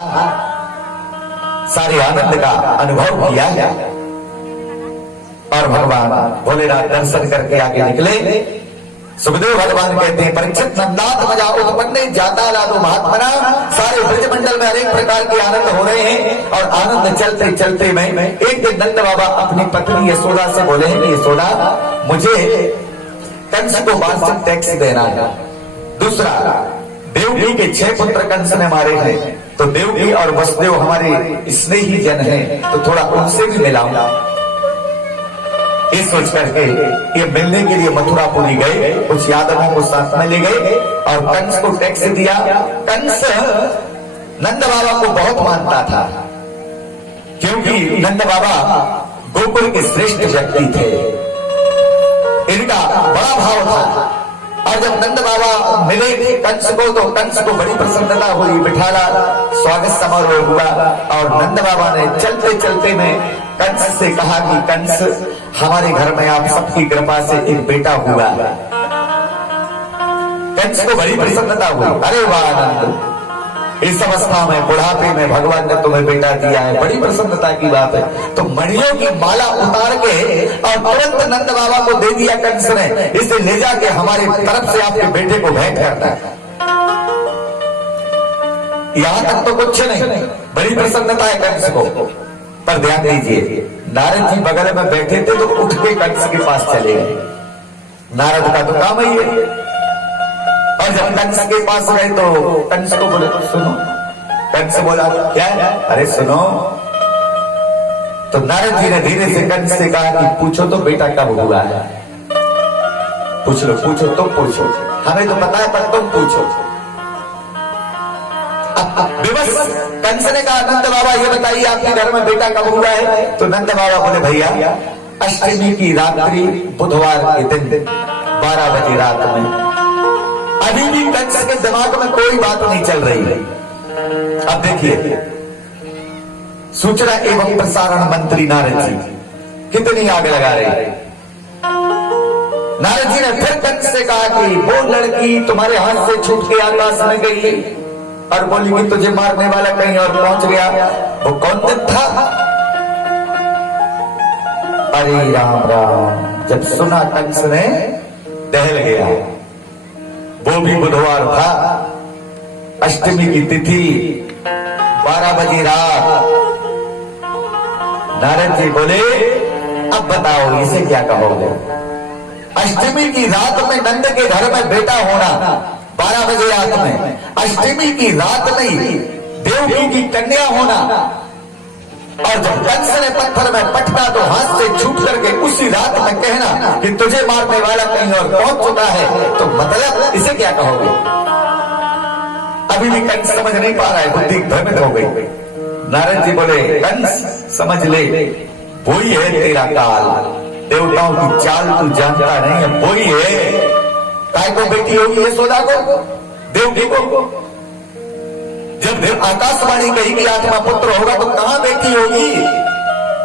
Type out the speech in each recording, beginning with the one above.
सारे आनंद का अनुभव किया और भगवान भोलेनाथ दर्शन करके आगे निकले। सुखदेव भगवान कहते हैं, परीक्षित नंदात मजा उत्पन्न जाता लादो महात्मना। सारे ब्रजमंडल में अनेक प्रकार के आनंद हो रहे हैं और आनंद चलते चलते में एक दिन नंद बाबा अपनी पत्नी यशोदा से बोले हैं कि यशोदा, मुझे कंस को वार्षिक टैक्स देना है। दूसरा, देवकी के 6 पुत्र कंस ने मारे हैं, तो देवकी और वसुदेव हमारे स्नेही जन हैं, तो थोड़ा उनसे भी मिलाऊं। ये सोच करके ये मिलने के लिए मथुरापुरी गए, कुछ यादवों को साथ में ले गए और कंस को टैक्स दिया। कंस नंद बाबा को बहुत मानता था, क्योंकि नंद बाबा गोकुल के श्रेष्ठ व्यक्ति थे, इनका बड़ा भाव था। और जब नंद बाबा मिले थे कंस को, तो कंस को बड़ी प्रसन्नता हुई, बिठाला, स्वागत समारोह हुआ। और नंद बाबा ने चलते चलते में कंस से कहा कि कंस, हमारे घर में आप सबकी कृपा से एक बेटा हुआ है। कंस को बड़ी प्रसन्नता हुई, अरे वाह नंद, इस अवस्था में बुढ़ापे में भगवान ने तुम्हें बेटा दिया है, बड़ी प्रसन्नता की बात है। तो मणियों की माला उतार के और तुरंत नंद बाबा को दे दिया कंस ने, इसे ले जाके हमारे तरफ से आपके बेटे को भेंट करना है। यहां तक तो कुछ नहीं, बड़ी प्रसन्नता है कंस को। पर ध्यान दीजिए, नारद जी बगल में बैठे थे तो उठ के कंस के पास चले गए। नारद का तो काम ही है। और जब कंस के पास गए तो कंस को बोले, सुनो। कंस बोला, क्या है? अरे सुनो। तो नारद जी ने धीरे से कंस से कहा कि पूछो तो बेटा कब हुआ है, पूछ लो, पूछो तुम पूछो, हमें तो पता है पर तुम पूछो। विवश कंस ने कहा, नंद बाबा ये बताइए आपके घर में बेटा कब हुआ है? तो नंद बाबा बोले, भैया अष्टमी की रात्रि बुधवार के दिन 12 बजे रात में। अभी भी कंस के दिमाग में कोई बात नहीं चल रही है। अब देखिए, सूचना एवं प्रसारण मंत्री नारद जी कितनी आग लगा रहे हैं। नारद जी ने फिर कंस से कहा कि वो लड़की तुम्हारे हाथ से छूट के आकाश में गई और बोली कि तुझे मारने वाला कहीं और पहुंच गया, वो कौन दिन था? अरे राम राम, जब सुना कंस ने दहल गया। वो भी बुधवार था, अष्टमी की तिथि, 12 बजे रात। नारद जी बोले, अब बताओ इसे क्या कहोगे? अष्टमी की रात में नंद के घर में बेटा होना, 12 बजे रात में, अष्टमी की रात में देवकी की कन्या होना। और जब कंस ने पत्थर में पटका तो हाथ से छूट करके उसी रात में कहना कि तुझे मारने वाला कहीं और पहुंच चुका है, तो मतलब इसे क्या कहोगे? अभी भी कंस समझ नहीं पा रहा है, बुद्धि भ्रमित हो गई। नारद जी बोले, कंस समझ ले, वही है तेरा काल, देवताओं की चाल तू जानता नहीं है, वही है। काय को बेटी होगी यशोदा को, देवकी को? जब देव आकाशवाणी कही कि आत्मा पुत्र होगा तो कहां बेटी होगी?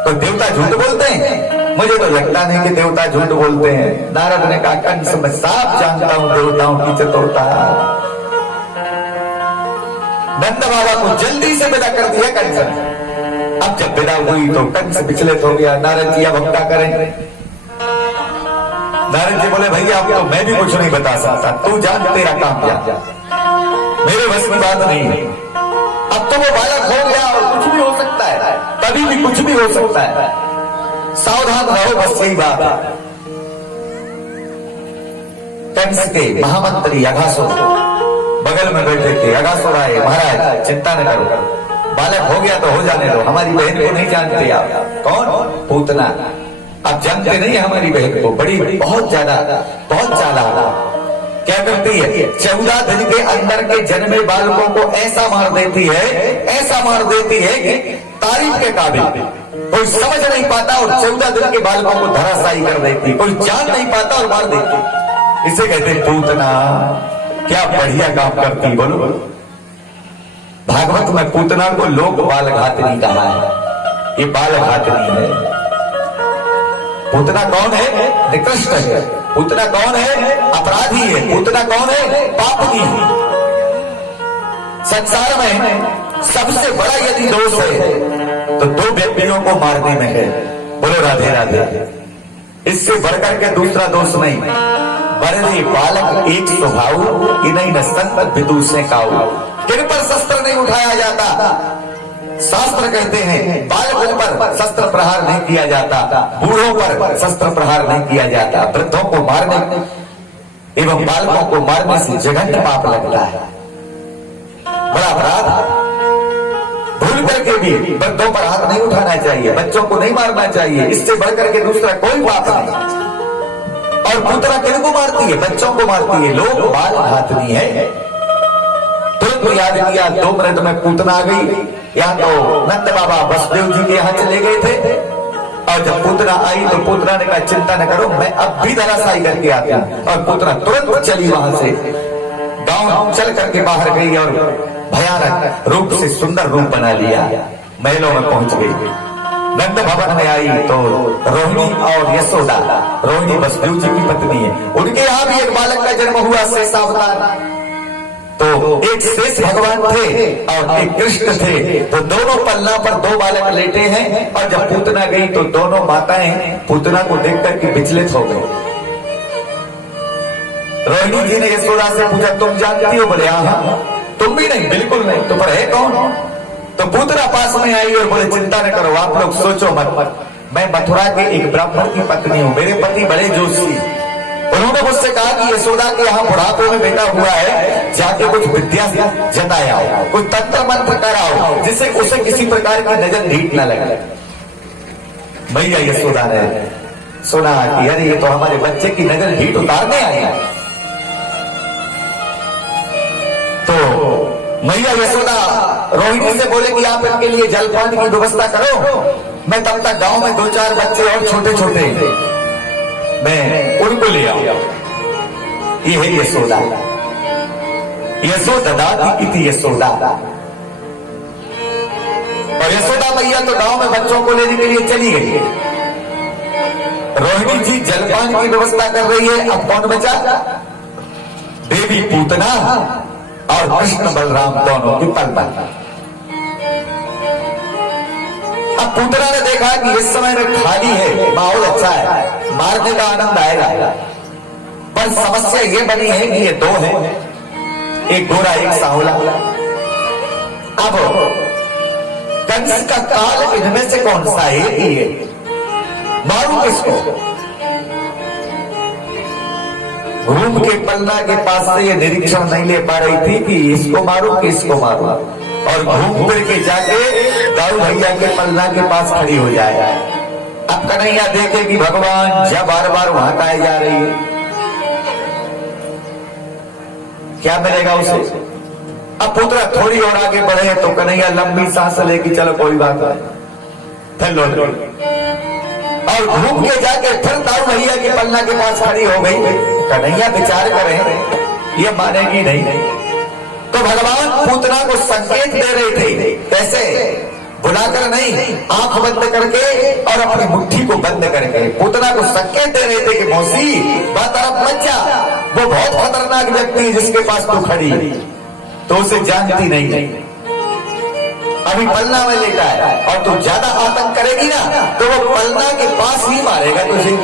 तो देवता झूठ बोलते हैं? मुझे तो लगता नहीं कि देवता झूठ बोलते हैं। नारद ने कहा, कंस मैं साफ जानता हूं देवताओं की चतुरता। नंद बाबा को जल्दी से विदा कर दिया कंस ने। अब जब विदा हुई तो कंस विचलित हो गया। नारद जी अब हम क्या करें? नारद जी बोले, भैया अब तो मैं भी कुछ नहीं बता सकता, तू जान तेरा काम क्या, मेरे बस की बात नहीं है। अब तो वो बालक हो गया और कुछ भी हो सकता है, कभी भी कुछ भी हो सकता है, सावधान रहो, बस यही बात है। कंस के महामंत्री अघासुर बगल में बैठे थे। अघासुर आए, महाराज चिंता न करो, बालक हो गया तो हो जाने दो। हमारी बहन को नहीं जानते आप? कौन? पूतना। आप जानते नहीं हमारी बहन को, बड़ी बहुत ज्यादा, बहुत चालाक। क्या करती है? 14 दिन के अंदर के जन्मे बालकों को ऐसा मार देती है, ऐसा मार देती है कि तारीफ के काबिल कोई समझ नहीं पाता, और 14 दिन के बालकों को धराशायी कर देती, कोई जान नहीं पाता और मार देती। इसे कहते हैं पूतना। क्या बढ़िया काम करती, बोलो। भागवत में पूतना को लोक बाल घातनी कहा है, ये बाल घातनी है। पूतना कौन है? निकृष्ट है। पूतना कौन है? अपराधी है। पूतना कौन है? पापनी है। संसार में सबसे बड़ा यदि दोष है तो दो व्यक्तियों को मारने में है। बोलो राधे राधे। इससे बढ़कर के दूसरा दोष नहीं। बरदे बालक एक स्वभाव कि नहीं न संत विदु से काऊ। किन पर शस्त्र नहीं उठाया जाता? शास्त्र कहते हैं बालकों पर शस्त्र प्रहार नहीं किया जाता, बूढ़ों पर शस्त्र प्रहार नहीं किया जाता। वृद्धों को मारने एवं बालकों को मारने से जघन्य पाप लगता है, बड़ा अपराध। भूल करके भी वृद्धों पर हाथ नहीं उठाना चाहिए, बच्चों को नहीं मारना चाहिए। इससे बढ़कर के दूसरा कोई पाप नहीं। और पुत्रा किनको मारती है? बच्चों को मारती है। लोग बाल घातनी है। तुरंत याद किया 2 मिनट में पूतना आ गई। यहाँ तो नंद बाबा वसुदेव जी के यहाँ चले गए थे और जब पूतना आई तो पूतना ने कहा चिंता न करो, मैं अब भी धराशायी करके आता हूं। और पूतना तुरंत चली वहां से, गांव चल करके बाहर गई और भयानक रूप से सुंदर रूप बना लिया। महलों में पहुंच गई। नंद भवन में आई तो रोहिणी और यशोदा, रोहिणी वसुदेव जी की पत्नी है, उनके यहाँ भी एक बालक का जन्म हुआ शेषावतार। तो एक शेष भगवान थे और एक कृष्ण थे। तो दोनों पल्ला पर 2 बालक लेटे हैं। और जब पूतना गई तो दोनों माताएं पूतना को देख करके विचलित हो गई। रोहिणी जी ने यशोदा से पूछा तुम जानती हो? बोले हाँ। तुम भी नहीं? बिल्कुल नहीं। तो पर है कौन? तो पूतना पास में आई और बोले चिंता न करो, आप लोग सोचो मत, मैं मथुरा के एक ब्राह्मण की पत्नी हूँ, मेरे पति बड़े जोशी। उन्होंने मुझसे कहा कि यशोदा के यहाँ बुढ़ापे में बेटा हुआ है, जाके कुछ विद्या जताया हो, कुछ तंत्र मंत्र कराओ जिससे उसे किसी प्रकार की नजर ढीठ न लगे। भैया यशोदा ने सुना कि अरे ये तो हमारे बच्चे की नजर ढीठ उतारने आया। तो मैया यशोदा रोहिणी से बोले कि आप इनके लिए जलपान की व्यवस्था करो, मैं तब तक गांव में 2-4 बच्चे और छोटे छोटे मैं उनको ले आऊं। ये है यशोदा। यशोददाती इति यशोदा। और यशोदा मैया तो गांव में बच्चों को लेने के लिए चली गई। रोहिणी जी जलपान की व्यवस्था कर रही है। अब कौन बचा? देवी पूतना और कृष्ण बलराम दोनों की पलपल। अब पूतना ने देखा कि इस समय में खाली है, माहौल अच्छा है, मारने का आनंद आएगा। पर समस्या ये बनी है कि ये 2 हैं, एक गोरा एक सांवला। अब कंस का काल इनमें से कौन सा है? ये मारू किसको? घूम के पलना के पास से ये निरीक्षण नहीं ले पा रही थी कि इसको मारू कि इसको मारू। और घूम फिर के जाके दाऊ भैया के पलना के पास खड़ी हो जाए। अब कन्हैया देखे कि भगवान जब बार बार वहां काए जा रही है, क्या मिलेगा उसे? अब पुत्र थोड़ी और आगे बढ़े तो कन्हैया लंबी सांस लेगी, चलो कोई बात नहीं, फिर लौट गई। और घूम के जाके फिर दाऊ भैया के पलना के पास खड़ी हो गई। कन्हैया विचार करें, ये मानेगी नहीं। तो भगवान पूतना को संकेत दे रहे थे। कैसे? बुलाकर नहीं, आंख बंद करके और अपनी मुट्ठी को बंद करके पूतना को संकेत दे रहे थे कि मौसी बात तरफ मत जा, वो बहुत खतरनाक व्यक्ति है जिसके पास तू खड़ी, तो उसे जानती नहीं, अभी पलना में लेटा है और तू ज्यादा आतंक करेगी ना तो वो पलना के पास ही मारेगा तुझे।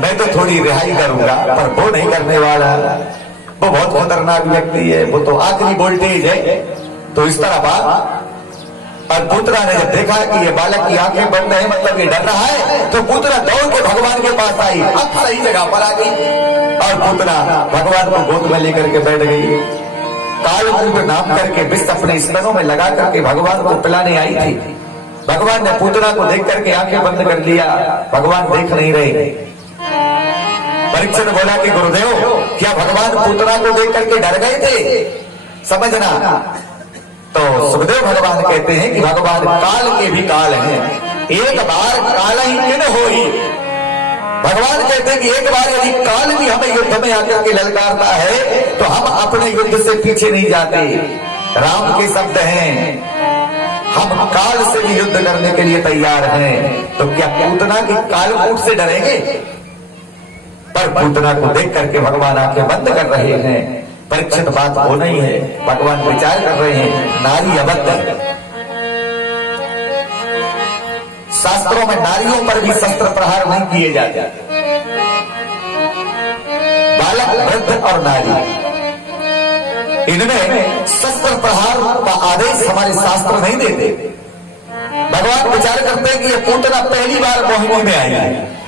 मैं तो थोड़ी रिहाई करूंगा पर वो नहीं करने वाला, वो बहुत खतरनाक व्यक्ति है, वो तो आखिरी वोल्टेज है। तो इस तरह बात। और पुत्रा ने जब देखा कि ये बालक की आंखें बंद है, मतलब ये डर रहा है, तो पुत्रा दौड़ के भगवान के पास आई। अब सही जगह पर आ गई और पुत्रा भगवान को गोद में लेकर के बैठ गई। कालकूट नाम करके विष अपने स्तनों में लगा करके भगवान को पिलाने आई थी। भगवान ने पुत्रा को देख करके आंखें बंद कर लिया, भगवान देख नहीं रहे। परीक्षित ने बोला कि गुरुदेव क्या भगवान पुत्रा को देख करके डर गए थे? समझना। तो सुखदेव भगवान कहते हैं कि भगवान काल के भी काल हैं, एक बार काल ही किन होई। भगवान कहते हैं कि एक बार यदि काल भी हमें युद्ध में आकर के ललकारता है तो हम अपने युद्ध से पीछे नहीं जाते। राम के शब्द हैं, हम काल से भी युद्ध करने के लिए तैयार हैं। तो क्या पूतना की कालकूट से डरेंगे? पर पूतना को देख करके भगवान आंखें बंद कर रहे हैं। परीक्षित बात वो नहीं है। भगवान विचार कर रहे हैं नारी अबद्ध है। शास्त्रों में नारियों पर भी शस्त्र प्रहार नहीं किए जाते। बालक, वृद्ध और नारी, इनमें शस्त्र प्रहार का आदेश हमारे शास्त्र नहीं देते। भगवान विचार करते हैं कि ये पूतना पहली बार मोहिनी में आई है,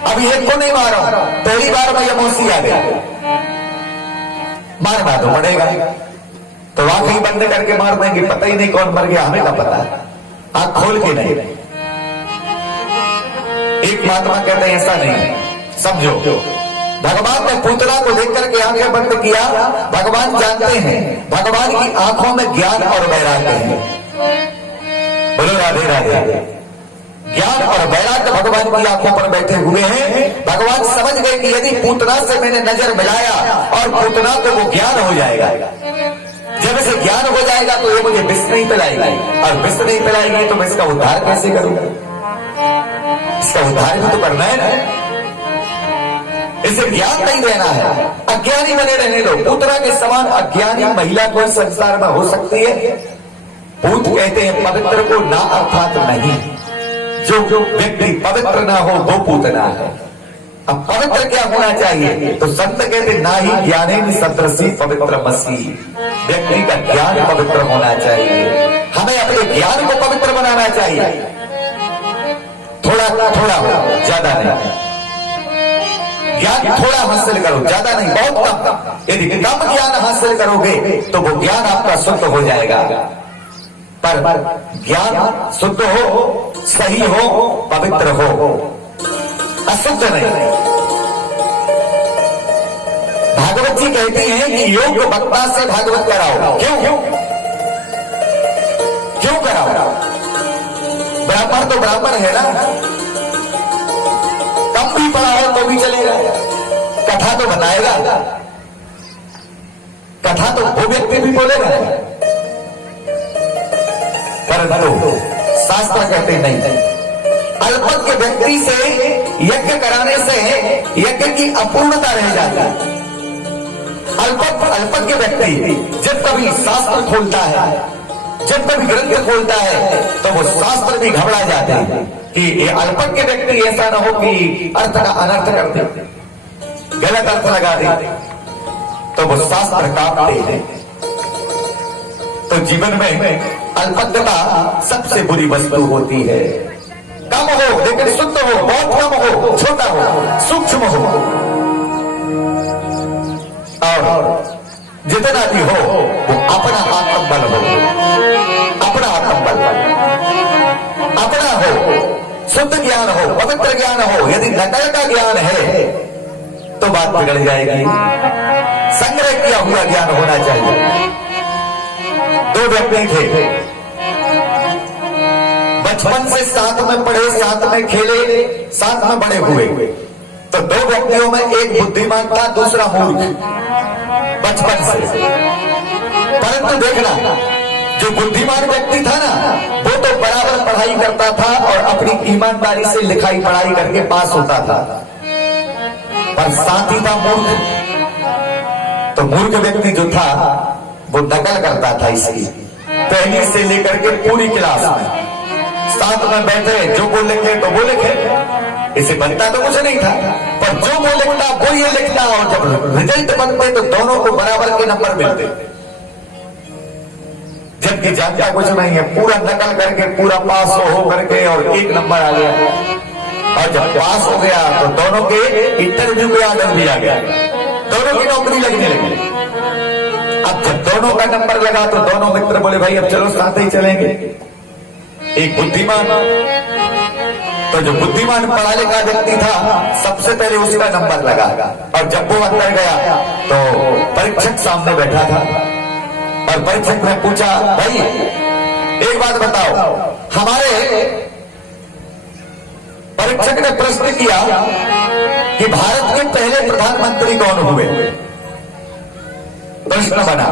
अभी एक को नहीं मारा, पहली बार में यमोसी आ गया, मारना तो पड़ेगा। तो वाकई बंद करके मार देंगे, पता ही नहीं कौन मर गया, हमें क्या पता है, आंख खोल के नहीं। एक महात्मा कहते हैं ऐसा नहीं, समझो भगवान ने पूतना को देख करके आंखें बंद किया। भगवान जानते हैं भगवान की आंखों में ज्ञान और वैराग्य है। बोलो राधे राधे। ज्ञान और वैराग्य भगवान की आंखों पर बैठे हुए हैं। भगवान समझ गए कि यदि पूतना से मैंने नजर मिलाया और पूतना को वो ज्ञान हो जाएगा, जब इसे ज्ञान हो जाएगा तो ये मुझे विष नहीं पिलाएगी, और विष नहीं पिलाएगी तो मैं इसका उद्धार कैसे करूंगा? इसका उद्धार भी तो करना है ना, इसे ज्ञान नहीं देना है। अज्ञानी बने रहने दो। पूतना के समान अज्ञानी महिला कोई संसार में हो सकती है? पूत कहते हैं पवित्र को ना, अर्थात नहीं। जो व्यक्ति पवित्र ना हो वो पूतना है। अब पवित्र क्या होना चाहिए? तो संत कहते ना ही ज्ञानेन सदृशी पवित्र मसीह। व्यक्ति का ज्ञान पवित्र होना चाहिए। हमें अपने ज्ञान को पवित्र बनाना चाहिए। थोड़ा थोड़ा हो, ज्यादा नहीं। ज्ञान थोड़ा हासिल करो, ज्यादा नहीं, बहुत कम। यदि कम ज्ञान हासिल करोगे तो वो ज्ञान आपका शुद्ध हो जाएगा। पर ज्ञान शुद्ध हो, सही हो, पवित्र हो, अशुद्ध नहीं। भागवत जी कहती हैं कि योग वक्ता से भागवत कराओ। क्यों क्यों कराओ? ब्राह्मण तो ब्राह्मण है ना, कम भी पढ़ा हो तो भी चलेगा, कथा तो बताएगा, कथा तो वो व्यक्ति भी बोलेगा। परंतु शास्त्र कहते नहीं, अल्पज्ञ व्यक्ति से यज्ञ कराने से यज्ञ की अपूर्णता रह जाती है। अल्पज्ञ व्यक्ति जब कभी शास्त्र खोलता है, जब कभी ग्रंथ खोलता है, तो वो शास्त्र भी घबरा जाते हैं कि ये अल्पज्ञ व्यक्ति ऐसा ना हो कि अर्थ का अनर्थ कर दे, गलत अर्थ लगा दे, तो वो शास्त्र काटते हैं। तो जीवन में अल्पज्ञता सबसे बुरी वस्तु होती है। कम हो लेकिन शुद्ध हो, बहुत कम हो, छोटा हो, सूक्ष्म हो, और जितना भी हो वो अपना आत्मबल हो, अपना आत्मबल अपना हो, शुद्ध ज्ञान हो, पवित्र ज्ञान हो। यदि नकल का ज्ञान है तो बात बिगड़ जाएगी। संग्रह किया हुआ ज्ञान होना चाहिए। दो व्यक्ति थे, बचपन से साथ में पढ़े, साथ में खेले, साथ में बड़े हुए। तो दो व्यक्तियों में एक बुद्धिमान था, दूसरा मूर्ख, बचपन से। परंतु देखना, जो बुद्धिमान व्यक्ति था ना, वो तो बराबर पढ़ाई करता था और अपनी ईमानदारी से लिखाई पढ़ाई करके पास होता था। पर साथ ही था मूर्ख। तो मूर्ख व्यक्ति जो था वो नकल करता था इसकी, पहली से लेकर के पूरी क्लास में साथ में बैठे, जो वो लिखे तो वो लिखे, इसे बनता तो कुछ नहीं था, पर जो वो लिखता वो ये लिखता, और जब रिजल्ट बनते तो दोनों को बराबर के नंबर मिलते। जबकि जानता कुछ नहीं है, पूरा नकल करके पूरा पास हो करके और एक नंबर आ गया। और जब पास हो गया तो दोनों के इंटरव्यू के आदर भी आ गया, दोनों की नौकरी लगने लगी। अब जब दोनों का नंबर लगा तो दोनों मित्र बोले भाई अब चलो साथ ही चलेंगे। एक बुद्धिमान, तो जो बुद्धिमान पढ़ा लिखा व्यक्ति था सबसे पहले उसका नंबर लगा, और जब वो अंदर गया तो परीक्षक सामने बैठा था और परीक्षक ने पूछा भाई एक बात बताओ, हमारे परीक्षक ने प्रश्न किया कि भारत के पहले प्रधानमंत्री कौन हुए? प्रश्न बना।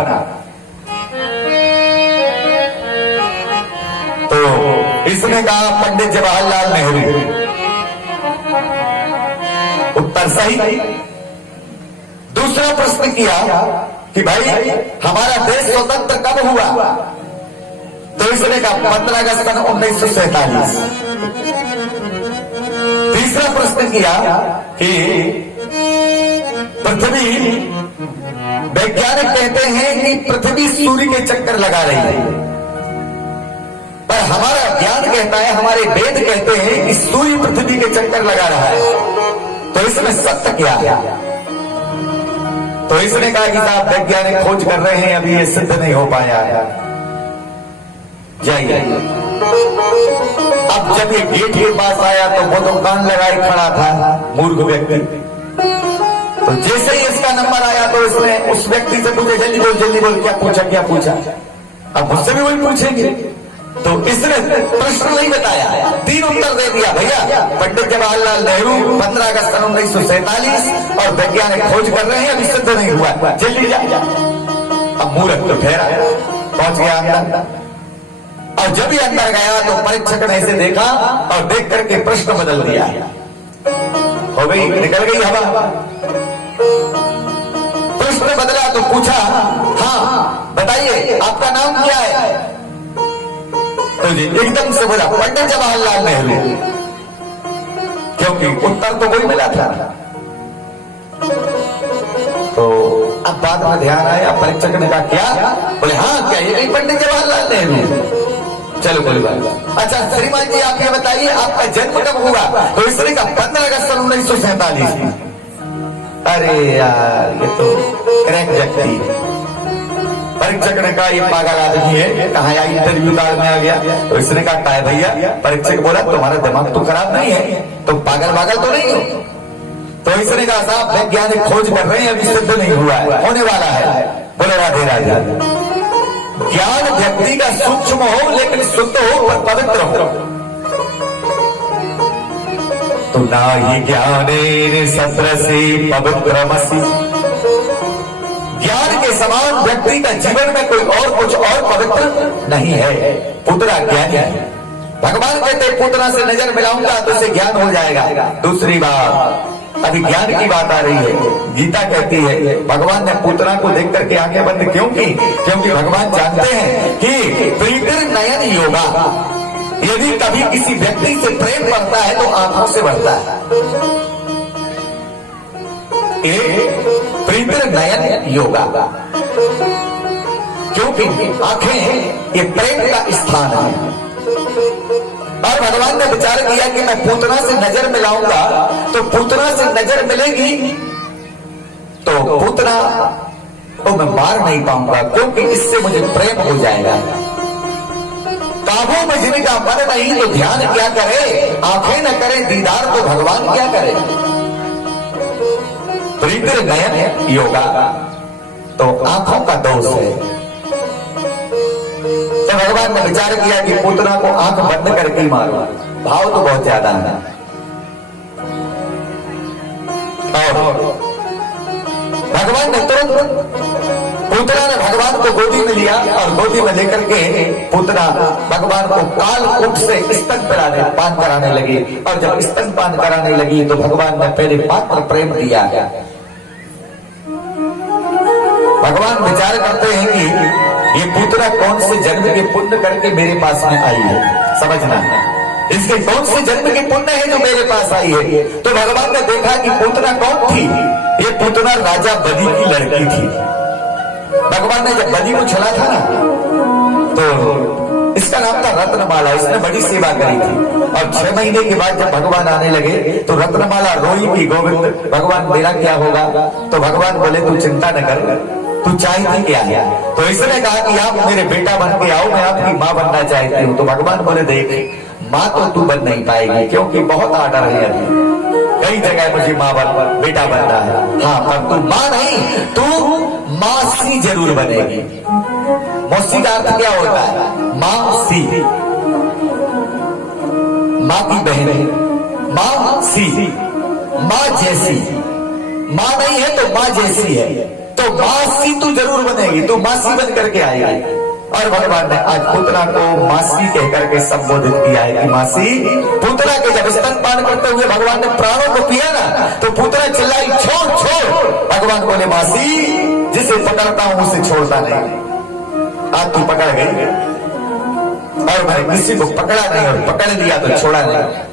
तो इसने कहा पंडित जवाहरलाल नेहरू। उत्तर सही। दूसरा प्रश्न किया कि भाई हमारा देश स्वतंत्र कब हुआ? तो इसने कहा 15 अगस्त 1947। तीसरा प्रश्न किया कि पृथ्वी, वैज्ञानिक कहते हैं कि पृथ्वी सूर्य के चक्कर लगा रही है, पर हमारा ज्ञान कहता है, हमारे वेद कहते हैं कि सूर्य पृथ्वी के चक्कर लगा रहा है। तो इसमें सत्य क्या है? तो इसने कहा कि साहब वैज्ञानिक खोज कर रहे हैं, अभी ये सिद्ध नहीं हो पाया है। जाइए। अब जब ये गेट के पास आया तो वो तो कान लगाए खड़ा था मूर्ख व्यक्ति। तो जैसे ही इसका नंबर आया तो इसने उस व्यक्ति से पूछा, जल्दी बोल क्या पूछा। अब मुझसे भी वही पूछेंगे। तो इसने प्रश्न नहीं बताया, 3 उत्तर दे दिया। भैया पंडित जवाहरलाल नेहरू 15 अगस्त 1947 और वैज्ञानिक खोज कर रहे हैं, अभी सिद्ध नहीं हुआ, जल्दी जा। अब मूर्ख तो ठहरा, पहुंच गया अंदर। और जब ही अंदर गया तो परीक्षक ने इसे देखा और देख करके प्रश्न बदल दिया। हो गई, निकल गई हवा। प्रश्न बदला तो पूछा, हाँ बताइए आपका नाम क्या है? तो जी एकदम से बोला पंडित जवाहरलाल नेहरू, क्योंकि उत्तर तो वही मिला था। तो अब बाद में ध्यान आया, परीक्षक ने कहा क्या? बोले हाँ, क्या ये पंडित जवाहरलाल नेहरू? चलो कोई बात। अच्छा श्रीमान जी आप ये बताइए आपका जन्म कब हुआ? तो इसने कहा 15 अगस्त 1947 में। अरे यार ये तो क्रैक व्यक्ति। परीक्षक ने कहा ये पागल आदमी है, कहा या इंटरव्यू कार्ड में आ गया। तो इसने कहा है भैया? परीक्षक बोला तुम्हारा दिमाग तो खराब नहीं है, तुम पागल तो नहीं हो। तो इसने कहा साहब वैज्ञानिक खोज कर रहे हैं, अभी सिद्ध नहीं हुआ है, होने वाला है। बोले राधे राधे। ज्ञान व्यक्ति का सूक्ष्म हो लेकिन शुद्ध हो पर पवित्र हो। तो ना ही ज्ञानेन सत्रसी पवित्रमसि, ज्ञान के समान व्यक्ति का जीवन में कोई और कुछ और पवित्र नहीं है। पुत्रा ज्ञानी है। भगवान कहते पुत्रा से नजर मिलाऊंगा तो उसे ज्ञान हो जाएगा। दूसरी बात, अभी ज्ञान की बात आ रही है। गीता कहती है भगवान ने पुत्रा को देख करके आंखें बंद क्यों की? क्योंकि भगवान जानते हैं कि प्रीतिर नयन योगा, यदि कभी किसी व्यक्ति से प्रेम बढ़ता है तो आंखों से बढ़ता है। प्रीतिर नयन योगा, क्योंकि आंखें ये प्रेम का स्थान है। और भगवान ने विचार किया कि मैं पूतना से नजर मिलाऊंगा तो पूतना से नजर मिलेगी तो पूतना को मैं मार नहीं पाऊंगा, क्योंकि इससे मुझे प्रेम हो जाएगा। काबू में जिनका मन नहीं तो ध्यान क्या करे? आंखें न करें दीदार तो भगवान क्या करे? प्रीतिर नयन योगा तो आंखों का दोष है। तो भगवान ने विचार किया कि पुतना को आंख बंद करके मारो, भाव तो बहुत ज्यादा है। और भगवान ने तुरंत पुतना ने भगवान को गोदी में लिया और गोदी में लेकर के पुतना भगवान को काल कूट से स्तनपान कराने लगी। और जब स्तनपान कराने लगी तो भगवान ने पहले पात्र प्रेम दिया। भगवान विचार करते हैं कि ये पुत्रा कौन से जन्म के पुण्य करके मेरे पास में आई है, समझना इसके कौन से जन्म के पुण्य है जो मेरे पास आई है। तो भगवान ने देखा कि पुत्रा कौन थी? ये पुत्रा राजा बलि की लड़की थी। भगवान ने जब बलि को छला था ना तो इसका नाम था रत्नमाला, इसने बड़ी सेवा करी थी। और 6 महीने के बाद जब भगवान आने लगे तो रत्नमाला रोई की गोविंद भगवान मेरा क्या होगा? तो भगवान बोले तू चिंता न कर, तू चाहती क्या है? तो इसने कहा कि आप मेरे बेटा बन के आओ, मैं आपकी माँ बनना चाहती हूँ। तो भगवान बोले देख माँ तो तू बन नहीं पाएगी, क्योंकि बहुत आर्डर है अभी, कई जगह मुझे माँ बेटा बनना है। हाँ पर तू माँ नहीं, तू मासी जरूर बनेगी। मौसी का अर्थ क्या होता है? मासी, माँ की बहन, मासी, माँ जैसी। माँ नहीं है तो माँ जैसी है, तो मासी तू जरूर बनेगी, तू मासी बन करके आएगी। और भगवान ने आज पुतना को मासी कहकर के संबोधित किया है कि मासी। पुतना के जब स्तनपान करते हुए भगवान ने प्राणों को पिया ना तो पुतना चिल्लाई छोड़ छोड़। भगवान बोले मासी जिसे पकड़ता हूं उसे छोड़ता नहीं। आज तू पकड़ गई और मैंने किसी को पकड़ा नहीं और पकड़ लिया तो छोड़ा नहीं।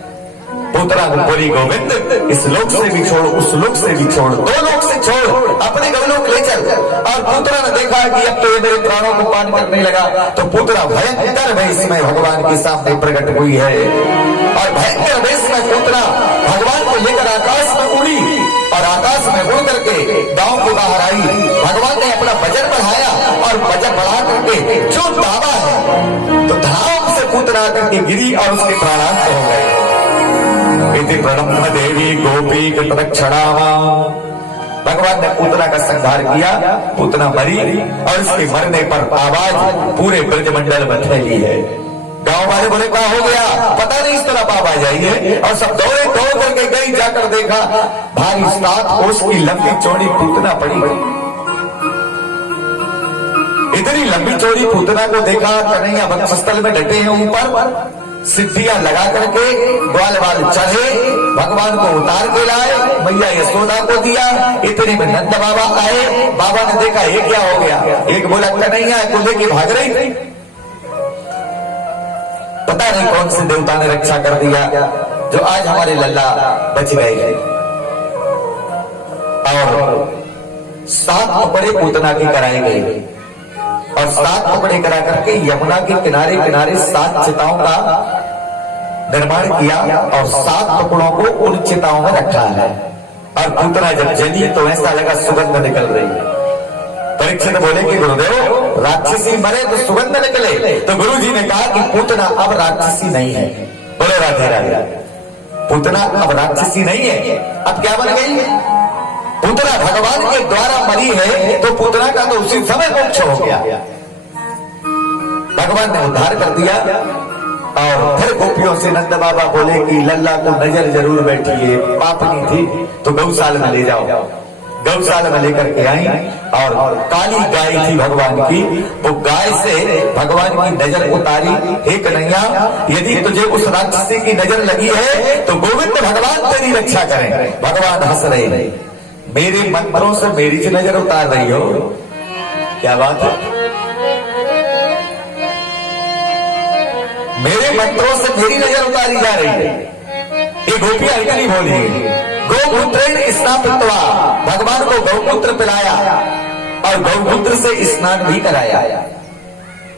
पुत्रा को बोली गोविंद, इस लोक से भी छोड़, उस लोक से भी छोड़, दो लोक से छोड़, अपने गवलोक ले चल। और पुत्रा ने देखा कि अब तो ये मेरे प्राणों को पान करने लगा, तो पुत्रा भयंकर वेश में भगवान के सामने प्रकट हुई है। और भयंकर वेश में पुत्रा भगवान को लेकर आकाश में उड़ी और आकाश में उड़ करके गांव के बाहर आई। भगवान ने अपना वजन बढ़ाया और वजन बढ़ा करके जो दावा है तो धाम से पुत्रा करके गिरी और उसके प्राणांत हो गए। इति प्रणम्य देवी गोपी कृतरक्षणा। भगवान ने पूतना का संहार किया, पूतना मरी और इसके मरने पर आवाज पूरे ब्रजमंडल में फैली है। गांव वाले बोले क्या हो गया, पता नहीं, इस तरह बाबा जाइए। और सब दौड़े दौड़ करके गई, जाकर देखा भारी 7 कोस की लंबी चौड़ी पूतना पड़ी। इतनी लंबी चौड़ी पूतना को देखा, कन्हैया वक्षस्थल में डटे हैं ऊपर, सिद्धियां लगा करके ग्वाल वाल चढ़े, भगवान को उतार के लाए, मैया यशोदा को दिया। इतने में नंद बाबा आए। बाबा ने देखा ये क्या हो गया, एक बोला कन्हैया को लेके भाग रही। पता नहीं कौन से देवता ने रक्षा कर दिया जो आज हमारे लल्ला बच गए। और 7 टुकड़े पूतना की कराई गई और 7 टुकड़े करा करके यमुना के किनारे किनारे 7 चिताओं का निर्माण किया और 7 टुकड़ों को उन चिताओं में रखा है। और पूतना जब जली तो ऐसा लगा सुगंध निकल रही है। परीक्षित बोले कि गुरुदेव राक्षसी मरे तो सुगंध निकले, तो गुरुजी ने कहा कि पूतना अब राक्षसी नहीं है। बोले राधे राधे, पूतना अब राक्षसी नहीं है, अब क्या बन गई? पूतना भगवान के द्वारा मरी है, तो पूतना का तो उसी समय मोक्ष हो गया। भगवान ने उद्धार कर दिया। और फिर गोपियों से नंद बाबा बोले कि लल्ला को नजर जरूर बैठी है, पापनी थी तो गौशाला में ले जाओ। गौशाला में लेकर के आई और काली गाय थी भगवान की, वो गाय से भगवान की नजर उतारी। हे कन्हैया, यदि तुझे उस राक्षसी की नजर लगी है तो गोविंद भगवान तेरी रक्षा करें। भगवान हंस रहे, मेरे मंत्रों से मेरी जो नजर उतार रही हो, क्या बात है? मेरे मंत्रों से मेरी नजर उतारी जा रही है। ये गोपियां इतनी बोली, गौमूत्र स्नापित्वा, भगवान को गौमूत्र पिलाया और गौमूत्र से स्नान भी कराया।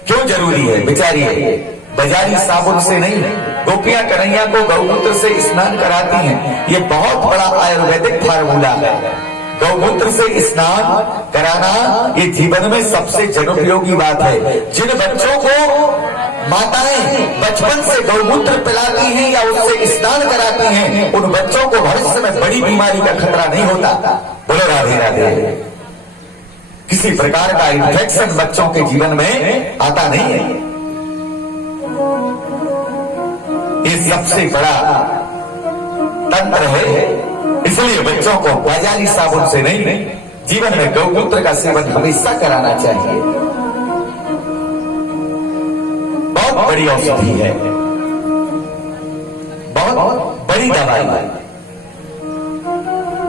क्यों जरूरी है? बेचारी है, बाजारी साबुन से नहीं। गोपियां कन्हैया को गौमूत्र से स्नान कराती हैं। ये बहुत बड़ा आयुर्वेदिक फार्मूला है। गौमूत्र से स्नान कराना ये जीवन में सबसे जनोपयोगी बात है। जिन बच्चों को माताएं बचपन से गौमूत्र पिलाती हैं या उससे स्नान कराती हैं, उन बच्चों को भविष्य में बड़ी बीमारी का खतरा नहीं होता। बोलो राधे राधे। किसी प्रकार का इन्फेक्शन बच्चों के जीवन में आता नहीं है। ये सबसे बड़ा तंत्र है। इसलिए बच्चों को बाजारी साबुन से नहीं, जीवन में गौमूत्र का सेवन हमेशा कराना चाहिए। बहुत बड़ी औषधि है, बहुत बड़ी दवाई है।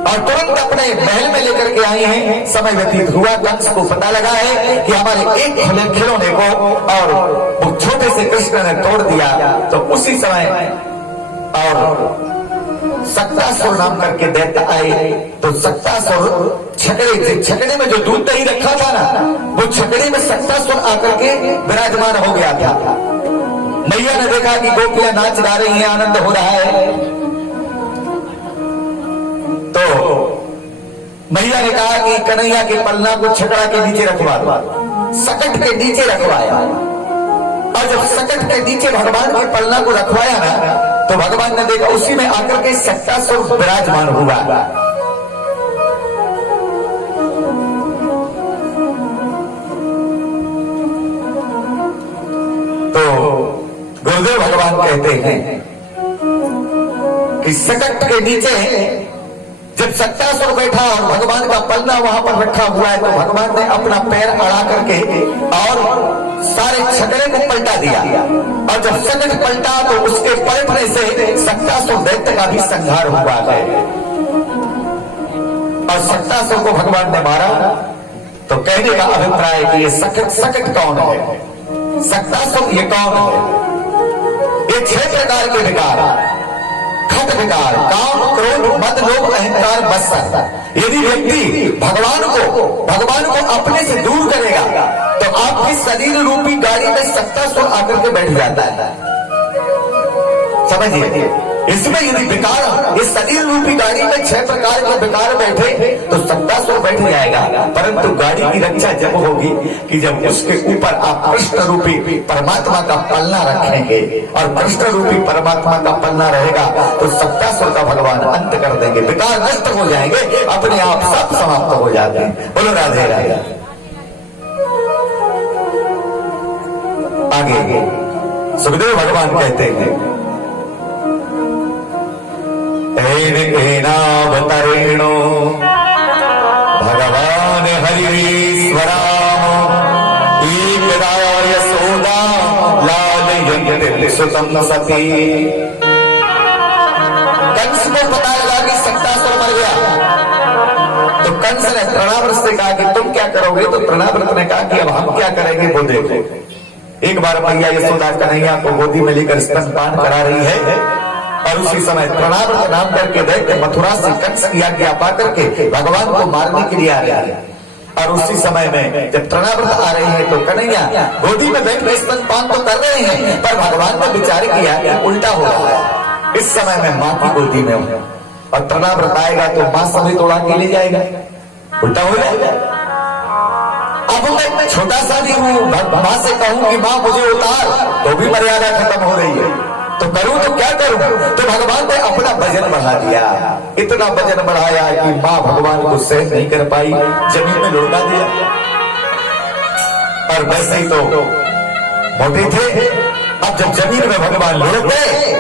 और तुरंत अपने महल में लेकर के आई हैं। समय व्यतीत हुआ, कंस को पता लगा है कि हमारे एक खिलौने को और वो छोटे से कृष्ण ने तोड़ दिया। तो उसी समय और सक्तासुर नाम करके दैत्य आए। तो सक्तासुर छकड़े में जो दूध दही रखा था ना, वो छकड़े में सक्तासुर आकर के विराजमान हो गया था। मैया ने देखा कि गोपियां नाच गा रही हैं, आनंद हो रहा है, तो मैया ने कहा कि कन्हैया के पलना को छकड़ा के नीचे रखवा दो। सकट के नीचे रखवाया। और जब सकट के नीचे भगवान के पलना को रखवाया ना, तो भगवान ने देखा उसी में आकर के सक्तासुर विराजमान हुआ। तो गुरुदेव भगवान कहते हैं कि सकट के नीचे जब सक्तासुर बैठा और भगवान का पलना वहां पर रखा हुआ है, तो भगवान ने अपना पैर अड़ा करके और सारे छकड़े को पलटा दिया। और जब सकट पलटा तो उसके पलटने से सक्तासुर दैत्य का भी संहार हुआ है। और सक्तासुर को भगवान ने मारा। तो कहने का अभिप्राय कि ये सकट सकट कौन है, सक्तासुर ये कौन है? ये 6 प्रकार के विकार, खट विकार, काम क्रोध मद लोभ अहंकार मत्सर। यदि व्यक्ति भगवान को अपने से दूर करेगा तो आपकी शरीर रूपी गाड़ी में सक्तासुर आकर के बैठ जाता है। समझिए, इसमें यदि विकार, इस शरीर रूपी गाड़ी में 6 प्रकार के विकार बैठे तो सक्तासुर बैठ जाएगा। परंतु गाड़ी की रक्षा जब होगी कि जब उसके ऊपर आप कृष्ण रूपी परमात्मा का पलना रखेंगे, और कृष्ण रूपी परमात्मा का पलना रहेगा तो सक्तासुर का भगवान अंत कर देंगे, विकार नष्ट हो जाएंगे, अपने आप सब समाप्त हो जाते हैं। बोलो राधे राधे। आगे सुखदेव भगवान कहते हैं, एनावतरेणो भगवान हरिश्वराम एकदा यशोदा लालयन्ते सुतं सती। कंस को पता लगा कि सक्तासुर मर गया, तो कंस ने तृणाव्रत से कहा कि तुम क्या करोगे? तो तृणाव्रत ने कहा कि अब हम क्या करेंगे वो देखो। एक बार मैया यशोदा कन्हैया को गोदी में लेकर स्तनपान करा रही है, और उसी समय तृणाव्रत नाम करके दैत्य मथुरा से कंस की आज्ञा पा करके भगवान को मारने के लिए आ रहा है। और उसी समय में जब तृणाव्रत आ रही है तो कन्हैया गोदी में बैठ के स्तनपान तो कर रहे हैं, पर भगवान ने विचार किया कि उल्टा हो रहा है। इस समय में माँ की गोदी में हूं और तृणाव्रत आएगा तो माँ समेत उड़ा के ले जाएगा, उल्टा हो जाएगा। अब मैं छोटा सा भी हूं, माँ से कहूं कि माँ मुझे उतार, तो भी मर्यादा खत्म हो रही है, तो करूं तो क्या करूं? तो भगवान ने अपना वजन बढ़ा दिया, इतना वजन बढ़ाया कि मां भगवान को सहन नहीं कर पाई, जमीन में लुढ़का दिया। और वैसे ही तो मोटे थे, अब जब जमीन में भगवान लुढ़क गए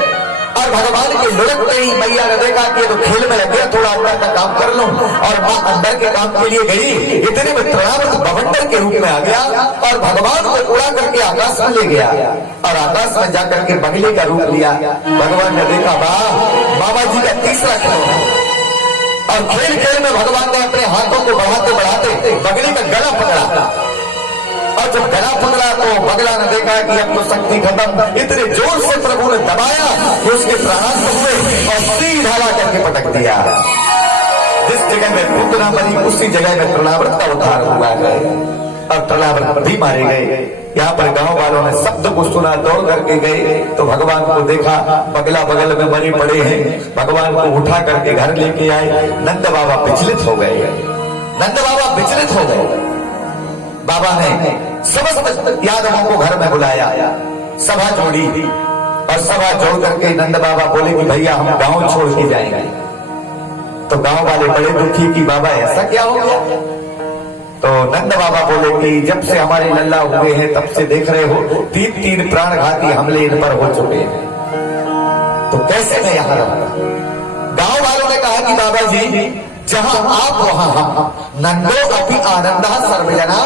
और भगवान के लुढ़कते ही मैया ने देखा कि तो खेल में लग गया, थोड़ा अंदर का काम कर लूं, और मां अंदर के काम के लिए गई। इतने में तृणाव्रत बवंडर के रूप में आ गया और भगवान को उड़ा करके आकाश में ले गया, और आकाश में जाकर के बगले का रूप लिया। भगवान ने देखा बाबा जी का तीसरा खिलौना, और खेल खेल में भगवान ने अपने हाथों को बढ़ाते बढ़ाते बगले का गला पकड़ा, और जब गला पकड़ा तो बगला ने देखा कि अब तो शक्ति खत्म। इतने जोर से प्रभु ने दबाया कि उसके प्राणांत हुए और सीधा ला करके पटक दिया। जिस जगह में पुतना मरी उसी जगह में तृणाव्रत का उद्धार हुआ है, और तृणाव्रत भी मारे गए। यहाँ पर गांव वालों ने शब्द को सुना, दौड़ करके गए तो भगवान को देखा, बगला बगल में मरे पड़े हैं। भगवान को उठा करके घर लेके आए। नंद बाबा विचलित हो गए, नंद बाबा विचलित हो गए। बाबा ने समस्त यादवों को घर में बुलाया, सभा जोड़ी, और सभा जोड़ करके नंद बाबा बोले कि भैया हम गांव छोड़ के जाएंगे। तो गांव वाले बड़े दुखी कि बाबा ऐसा क्या हो गया? तो नंद बाबा बोले कि जब से हमारे लल्ला हुए हैं तब से देख रहे हो 3 प्राणघाती हमले इन पर हो चुके हैं, तो कैसे मैं यहाँ रहूंगा? गांव वालों ने कहा कि बाबा जी जहां आप वहां हम, नंदो अपनी आनंद सर्वजना।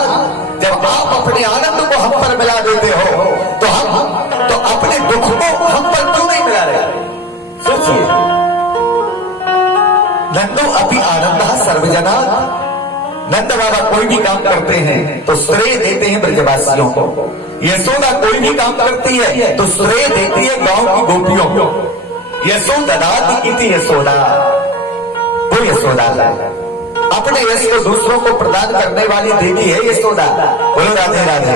जब आप अपने आनंद को हम पर मिला देते हो तो हम तो अपने दुख को हम पर क्यों नहीं मिला रहे? सोचिए, नंदो अपनी आनंद सर्वजना। नंद बाबा कोई भी काम करते हैं तो श्रेय देते हैं ब्रजवासियों को। यशोदा कोई भी काम करती है तो श्रेय देती है गांव की गोपियों को। यशोदा ददाति यशोदा, वो यशोदा है, अपने यश को दूसरों को प्रदान करने वाली देवी है यशोदा। बोलो राधे राधे।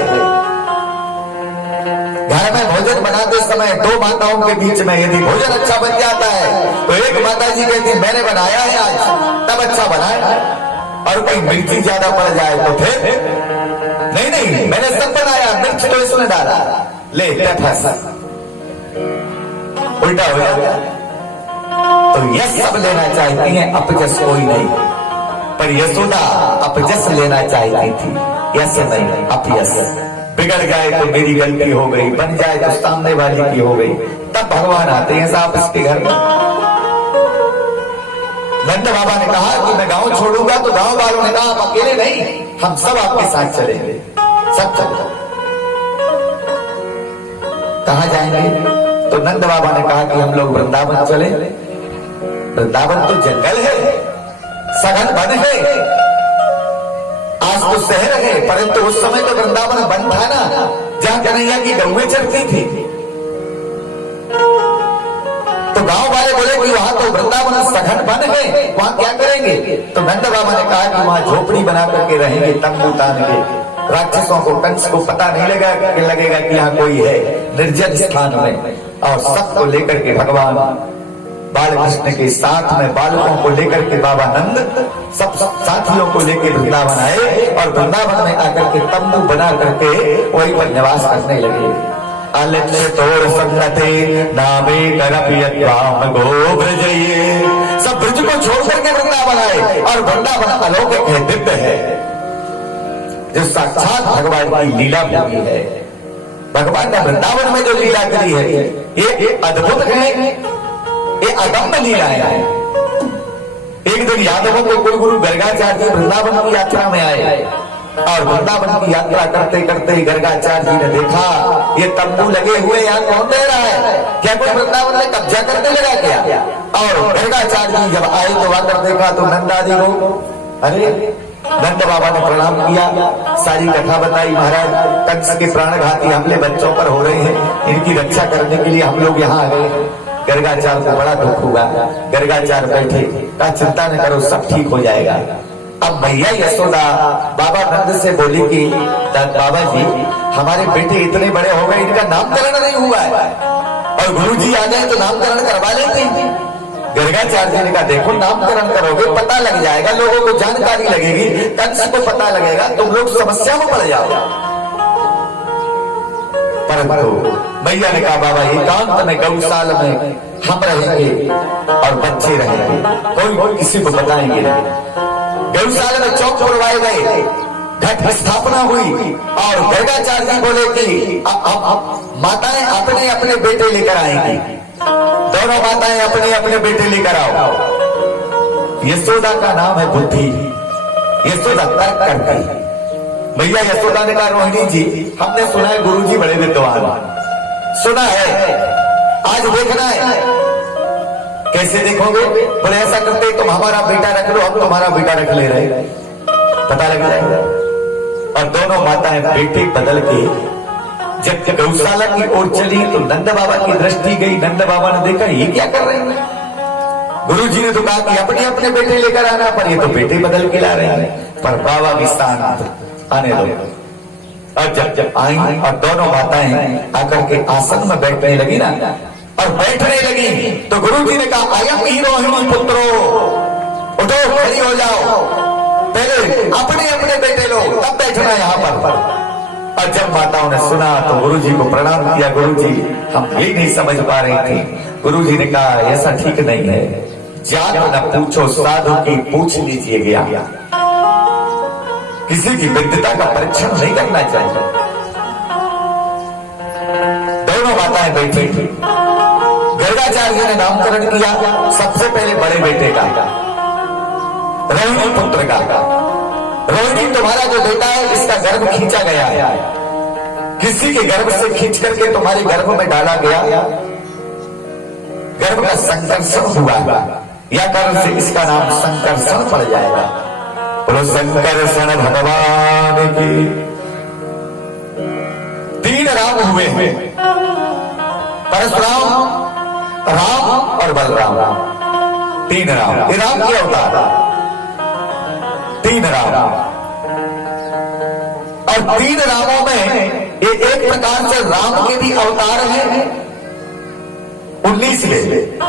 घर में भोजन बनाते समय 2 माताओं के बीच में यदि भोजन अच्छा बन जाता है तो एक माता जी कहती मैंने बनाया है आज, तब अच्छा बना है, और कोई मिर्ची ज्यादा पड़ जाए तो फिर नहीं मैंने सब बनाया, मिर्च तो इसने डाला, ले फंस, उल्टा हो जाता। तो यश सब लेना चाहती हैं, अपजस कोई नहीं। पर यशोदा अपजस लेना चाहती थी, यश नहीं अपयश। बिगड़ जाए तो मेरी गलती हो गई, बन जाए तो सामने वाली की हो गई, तब भगवान आते हैं साहब इसके घर में। नंद बाबा ने कहा कि मैं गांव छोड़ूंगा, तो गांव वालों ने कहा आप अकेले नहीं, हम सब आपके साथ चलेंगे, सब चलेंगे। कहां जाएंगे? तो नंद बाबा ने कहा कि हम लोग वृंदावन चले। वृंदावन तो जंगल है, सघन वन है, आज तो शहर है, परंतु उस समय तो वृंदावन बंद था ना, जहां कन्हैया की गौएं चरती थी। तो गांव वाले बोले कि वहां तो वृंदावन सघन वन है, वहां क्या करेंगे? तो नंद बाबा ने कहा कि वहां झोपड़ी बना करके रहेंगे, तंबू तान के, राक्षसों को, कंस को पता नहीं लगेगा कि यहाँ कोई है, निर्जन स्थान में। और सबको लेकर के भगवान बाल कृष्ण के साथ में बालकों को लेकर के बाबा नंद सब साथियों को लेकर वृंदावन आए और वृंदावन में आकर के तंबू बना करके वहीं पर निवास करने लगे। अलक्ष्य तोर संगते नामे करपियम गो ब्रजये, सब ब्रज को छोड़ करके वृंदावन आए और वृंदावन अलौकिक है, दिव्य है, जो साक्षात भगवान की लीला भूमि है। भगवान ने वृंदावन में जो लीला करी है ये अद्भुत है, ये अदम्य लीला है। एक दिन यादवों को कुलगुरु गर्गाचार्य वृंदावन की यात्रा में आए और वृंदावन की यात्रा करते करते गर्गाचार्य जी ने देखा ये तंबू लगे हुए यहाँ कौन रह रहा है, क्या कोई वृंदावन में कब्जा करने लगा क्या? और गर्गाचार्य जी जब आए तो आकर देखा तो नंदादि को, अरे नंद बाबा ने प्रणाम किया, सारी कथा बताई, महाराज कंस के प्राणघाती हमले बच्चों पर हो रहे हैं, इनकी रक्षा करने के लिए हम लोग यहाँ आ गए। गर्गाचार्य को बड़ा दुख हुआ, गर्गाचार्य बैठे, कहा चिंता न करो सब ठीक हो जाएगा। अब मैया यशोदा बाबा नंद से बोली कि बाबा जी हमारे बेटे इतने बड़े हो गए, इनका नामकरण नहीं हुआ है, और गुरु जी आ गए तो नामकरण करवा लेते। गर्गाचार्य ने कहा देखो नामकरण करोगे पता लग जाएगा, लोगों को जानकारी लगेगी, कंस को पता लगेगा, तुम लोग समस्या में पड़ जाओगे। परंतु मैया ने कहा बाबा एकांत में गौशाला में हम रहेंगे और बच्चे रहेंगे, कोई किसी को बताएंगे नहीं। गौशाला में चौक पुरवाए गए, घट स्थापना हुई और गर्गाचार्य जी बोले कि माताएं अपने अपने बेटे लेकर आएंगी, दोनों माताएं अपने अपने बेटे लेकर आओ। यशोदा का नाम है बुद्धि, यशोदा तर्क करती। भैया यशोदा ने कहा रोहिणी जी हमने सुना है गुरु जी बड़े विद्वान, सुना है, आज देखना है। कैसे देखोगे? बोले ऐसा करते तुम हमारा बेटा रख लो, हम तुम्हारा बेटा रख ले रहे, पता लग जाएगा। और दोनों माताएं बेटे बदल के जब गौशाला की ओर चली तो नंद बाबा की दृष्टि गई, नंद बाबा ने देखा ये क्या कर रहे हैं। गुरु जी ने तो कहा कि अपने अपने बेटे लेकर आना, पर ये तो बेटे बदल के ला रहे हैं। पर बाबा भी शांत, आने दो। और जब आई और दोनों माताएं आकर के आसन में बैठने लगी ना, और बैठने लगी तो गुरु जी ने कहा अयम ही रोहिणी पुत्रो, उठो खड़ी हो जाओ, पहले अपने अपने बेटे लो तब बैठना यहाँ पर। और जब माताओं ने सुना तो गुरु जी को प्रणाम किया, गुरु जी हम ये नहीं समझ पा रहे थे। गुरु जी ने कहा ऐसा ठीक नहीं है, जात न पूछो साधु की पूछ लीजिए गया, किसी की विद्वता का परीक्षण नहीं करना चाहिए। दोनों माताएं बैठी थी, गर्गाचार्य ने नामकरण किया सबसे पहले बड़े बेटे का, रोहिणी पुत्र का। रोहिणी तुम्हारा जो बेटा है इसका गर्भ खींचा गया है, किसी के गर्भ से खींच करके तुम्हारे गर्भ में डाला गया, गर्भ का संकर्षण हुआ, या कारण से इसका नाम संकर्षण पड़ जाएगा। बोलो संकर्षण भगवान की। 3 राम हुए हैं, परशुराम, राम और बलराम, 3 राम। ये राम की अवतार, 3 राम। और 3 रामों में ये एक प्रकार से राम के भी अवतार हैं, 19वें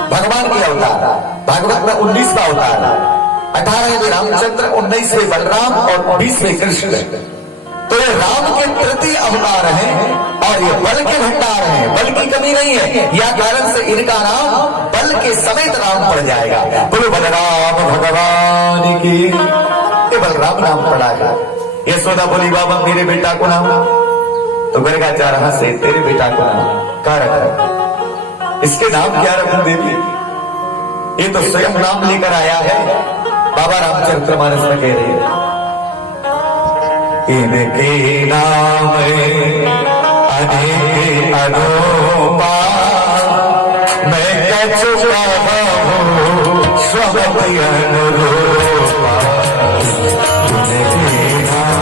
भगवान के अवतार, भागवत में 19वां अवतार, 18वें रामचंद्र, 19वें बलराम और 20वें कृष्ण। तो ये राम के प्रति अवतार हैं और ये बल के भंडार हैं, बल की कमी नहीं है, या कारण से इनका नाम बल के समेत राम पड़ जाएगा। बोलो बलराम भगवान की। ये बलराम नाम पड़ा है। यशोदा बोली बाबा मेरे बेटा को नाम, तो गर्गाचार्य हंसे तेरे बेटा को नाम क्या रखा, इसके नाम क्या रखूं देवी, ये तो स्वयं नाम लेकर आया है। बाबा रामचरितमानस में कह रहे हैं इनके नाम अनेक अनूपा, मैं कह चुका हूँ स्वमति अनुरूपा। इनके नाम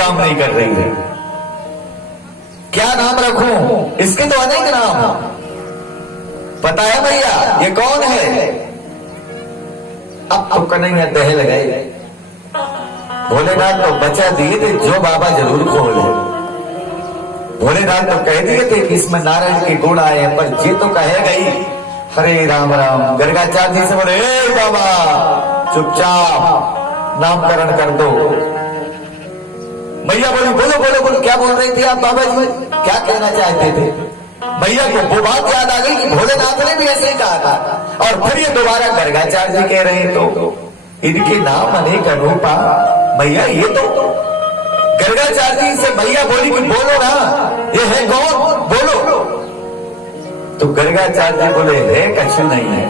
काम नहीं कर रही है। क्या नाम रखूं? इसके तो अनेक नाम। पता है भैया ये कौन है? अब तो कन्हैया दहल गए। भोलेनाथ तो बचा दिए थे, जो बाबा जरूर खोले। भोलेनाथ तो कह दिए थे कि इसमें नारायण के गुण आए, पर ये तो कहे गई हरे राम राम। गर्गाचार्य जी से बोले, ए बाबा चुपचाप नामकरण कर दो। मैया बोली, बोलो बोलो बोलो, क्या बोल रही थी आप बाबा जी? क्या कहना चाहते थे? मैया को वो बात याद आ गई कि भोलेनाथ ने भी ऐसे ही कहा था। और फिर ये दोबारा गर्गाचार्य जी कह रहे हैं तो इनके नाम अनेक रूपा। मैया ये तो गर्गाचार्य जी से मैया बोली कि बोलो ना, ये है कौन? बोलो। तो गर्गाचार्य जी बोले, है कछु नहीं है।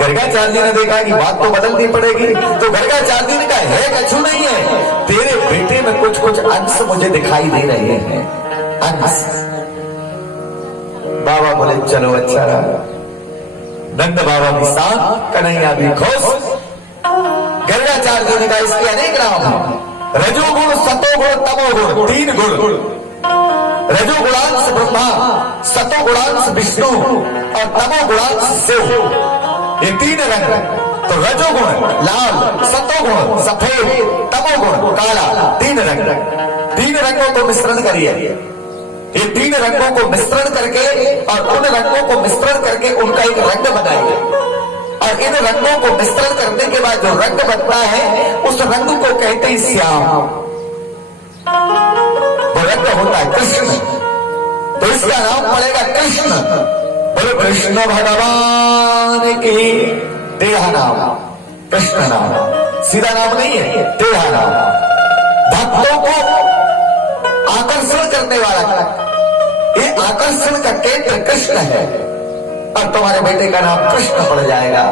गर्गाचार्य जी ने देखा कि बात तो बदलनी पड़ेगी, तो गर्गाचार्य जी ने कहा, है कछु नहीं है, तेरे बेटे में कुछ कुछ अंश मुझे दिखाई दे रहे हैं, अंश। बाबा बोले चलो अच्छा रहा। नंद बाबा भी शांत, कन्हैया भी खुश। गर्गाचार्य जी ने कहा इसके अनेक नाम हैं, रजोगुण, सतोगुण, तमोगुण, 3 गुण। रजोगुणांश ब्रह्मा, सतोगुणांश विष्णु और तमोगुणांश शिव, ये 3 रंग। तो रजोगुण लाल, सतोगुण सफेद, तमोगुण काला, 3 रंग। 3 रंगों को मिश्रण करिए। ये 3 रंगों को मिश्रण करके और उन रंगों को मिश्रण करके उनका एक रंग बनाइए। और इन रंगों को मिश्रण करने के बाद जो रंग बनता है उस रंग को कहते हैं श्याम। वो रंग होता है कृष्ण, तो इसका नाम पड़ेगा कृष्ण। बोलो कृष्ण भगवान की। तेरा नाम कृष्ण नाम, सीधा नाम नहीं है, तेरा नाम। भक्तों को आकर्षण करने वाला, ये आकर्षण का केंद्र कृष्ण है। और तुम्हारे बेटे का नाम कृष्ण पड़ जाएगा,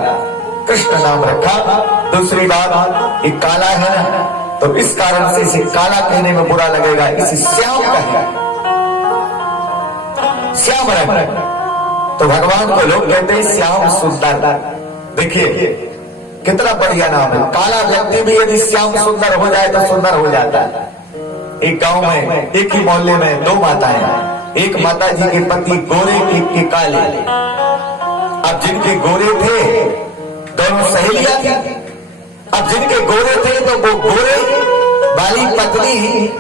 कृष्ण नाम रखा। दूसरी बात, ये काला है ना, तो इस कारण से इसे काला कहने में बुरा लगेगा, इसे श्याम कहेगा, श्याम रंग। तो भगवान को लोग कहते हैं श्याम सुंदर। देखिए कितना बढ़िया नाम है। काला व्यक्ति भी यदि श्याम सुंदर हो जाए तो सुंदर हो जाता है। एक गांव में एक ही मोहल्ले में 2 माताएं, एक माता जी के पति गोरे, एक के काले। अब जिनके गोरे थे दोनों सहेलियां थी। अब जिनके गोरे थे तो वो गोरे वाली पत्नी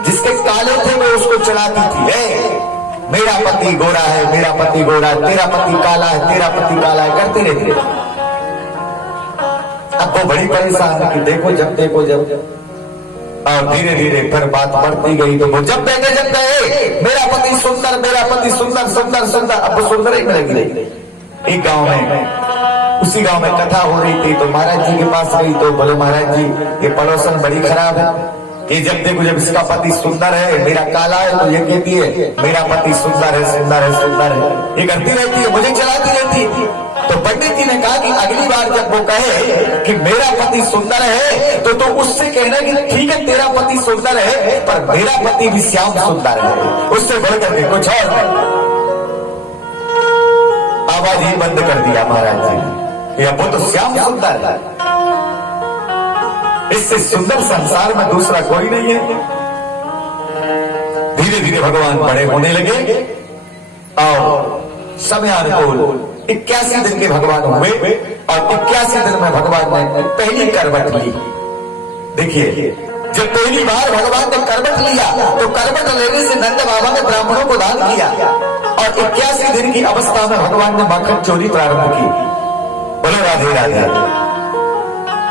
जिसके काले थे वो उसको चढ़ाती थी, मेरा पति गोरा है, मेरा पति गोरा है, तेरा पति काला है, तेरा पति काला है, करते रहते। अब वो बड़ी परेशान है कि देखो जब देखो जब। और धीरे धीरे फिर बात बढ़ती गई, तो वो जब गए मेरा पति सुंदर, मेरा पति सुंदर सुंदर सुंदर। अब वो सुंदर ही मिलेगी। एक गांव में, उसी गांव में कथा हो रही थी, तो महाराज जी के पास गई। तो बोले महाराज जी ये पड़ोसन बड़ी खराब है, ये जब देखो जब इसका पति सुंदर है, मेरा काला है, तो ये कहती है मेरा पति सुंदर है, सुंदर है, सुंदर है, ये करती रहती है, मुझे चलाती रहती है। तो पंडित जी ने कहा कि अगली बार जब वो कहे कि मेरा पति सुंदर है, तो उससे कहना कि ठीक है तेरा पति सुंदर है, पर मेरा पति भी श्याम सुंदर है, उससे बढ़कर के कुछ और है। आवाज ही बंद कर दिया महाराज जी ने, वो तो श्याम सुंदर है, इससे सुंदर संसार में दूसरा कोई नहीं है। धीरे धीरे भगवान बड़े होने लगे और समयानुकूल 81 दिन के भगवान हुए और 81 दिन में भगवान ने पहली करवट ली। देखिए जब पहली बार भगवान ने करवट लिया तो करवट लेने से नंद बाबा ने ब्राह्मणों को दान किया और 81 दिन की अवस्था में भगवान ने माखन चोरी प्रारंभ की। बोलो राधे राधे।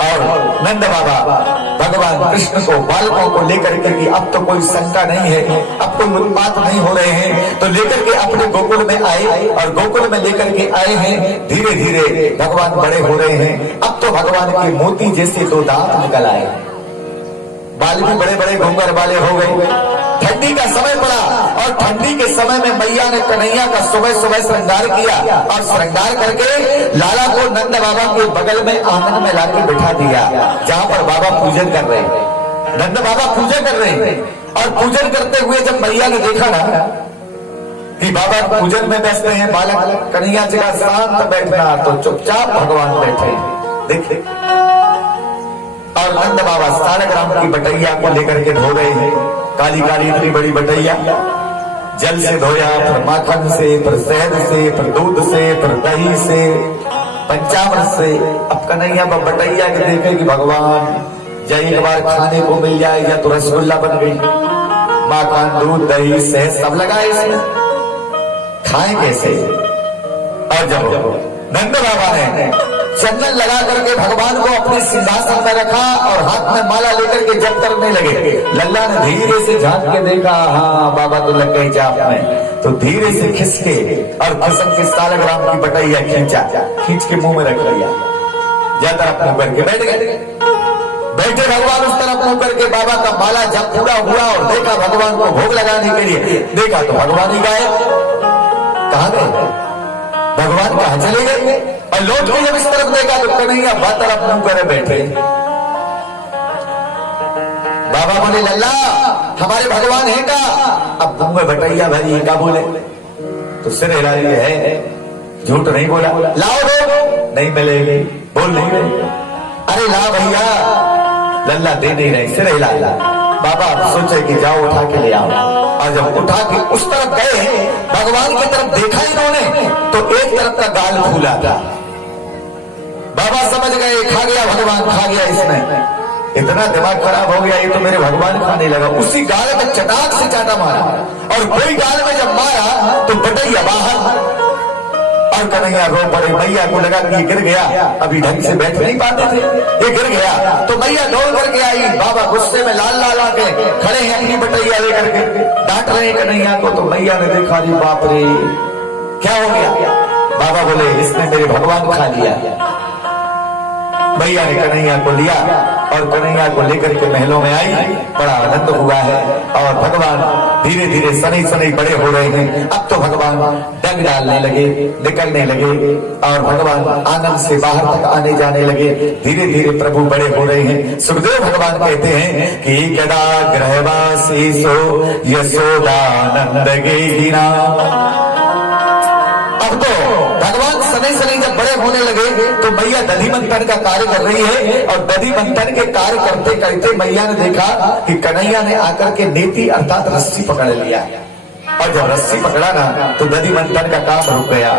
और नंद बाबा भगवान कृष्ण को बालकों को लेकर के कि अब तो कोई शंका नहीं है, अब कोई उत्पात नहीं हो रहे हैं, तो लेकर के अपने गोकुल में आए और गोकुल में लेकर के आए हैं। धीरे धीरे भगवान बड़े हो रहे हैं। अब तो भगवान के मोती जैसे 2 दांत निकल आए, बाल भी बड़े बड़े घूंघर वाले हो गए। ठंडी का समय पड़ा और ठंडी के समय में मैया ने कन्हैया का सुबह सुबह श्रृंगार किया और श्रृंगार करके लाला को नंद बाबा के बगल में आंगन में लाके बिठा दिया, जहां पर बाबा पूजन कर रहे हैं। नंद बाबा पूजा कर रहे हैं और पूजन करते हुए जब मैया ने देखा ना कि बाबा पूजन में व्यस्त हैं, बालक कन्हैया जी का शांत बैठना, तो चुपचाप भगवान बैठे। देखिए और नंद बाबा सालग्राम की बटैया को लेकर के धो रहे हैं। काली काली इतनी बड़ी बटैया, जल से धोया, फिर माखन से, फिर शहद से, फिर दूध से, फिर दही से, पंचामृत से। अब कन्हैया बटैया के देखे कि भगवान या एक बार खाने को मिल जाए या तो रसगुल्ला बन गई। माखन, दूध, दही, शहद सब लगा है इसमें, खाएं कैसे? और जब नंद बाबा ने चंदन लगा करके भगवान को अपने सिंहासन में रखा और हाथ में माला लेकर के जप करने लगे, लल्ला ने धीरे से झांक के देखा, हाँ बाबा तो लग गई चाप में। तो धीरे से खिसके और खिसक के सालग्राम की बटैया खींच के मुंह में रख लिया। जा तरफ मुंह करके बैठ गए। बैठे भगवान उस तरफ मुंह करके, बाबा का माला जब पूरा हुआ और देखा भगवान को भोग लगाने के लिए, देखा तो भगवान ही गायब। कहां गए भगवान? कहां चले गए? और लौट के जब इस तरफ देखा तो कन्हैया बात तरफ मुंह करे बैठे। बाबा बोले, लल्ला हमारे भगवान है का? अब मुंह में बटैया भरी का बोले तो सिर हिला रही है, झूठ नहीं बोला। लाओ दो, नहीं मिलेगी, बोल नहीं मिलेगी। अरे ला भैया, लल्ला दे नहीं रहे, सिर हिला। बाबा सोचे कि जाओ उठा के ले आओ। और जब उठा के उस तरफ गए, भगवान की तरफ देखा इन्होंने तो एक तरफ का गाल फूला था। बाबा समझ गए खा गया भगवान, खा गया इसने। इतना दिमाग खराब हो गया, ये तो मेरे भगवान खाने लगा। उसी गाल में चटाक से चाटा मारा और कोई गाल में जब मारा तो बटैया बाहर। और कन्हैया रो पड़े। मैया को लगा कि ये गिर गया, अभी ढंग से बैठ नहीं पाते थे, ये गिर गया। तो मैया दौड़ करके आई। बाबा गुस्से में लाल लाल आके खड़े हैं अपनी बटैया लेकर के, डांट रहे हैं कन्हैया को। तो मैया ने देखा, अरे बाप रे क्या हो गया? बाबा बोले, इसने मेरे भगवान खा लिया। मैया ने कन्हैया को लिया और कन्हैया को लेकर के महलों में आई। बड़ा आनंद हुआ है और भगवान धीरे धीरे सनी सनी बड़े हो रहे हैं। अब तो भगवान डंग डालने लगे, निकलने लगे और भगवान आनंद से बाहर तक आने जाने लगे। धीरे धीरे प्रभु बड़े हो रहे हैं। सुखदेव भगवान कहते हैं कि कदा गृहवासी सो यशोदानंद गेहिना। अब तो भगवान सनी सनी जब बड़े होने लगे तो मैया दधी मंथन का कार्य कर रही है और दधी मंथन के कार्य करते करते मैया ने देखा कि कन्हैया ने आकर के नेति अर्थात रस्सी पकड़ लिया। और जब रस्सी पकड़ा ना तो दधी मंथन का काम रुक गया।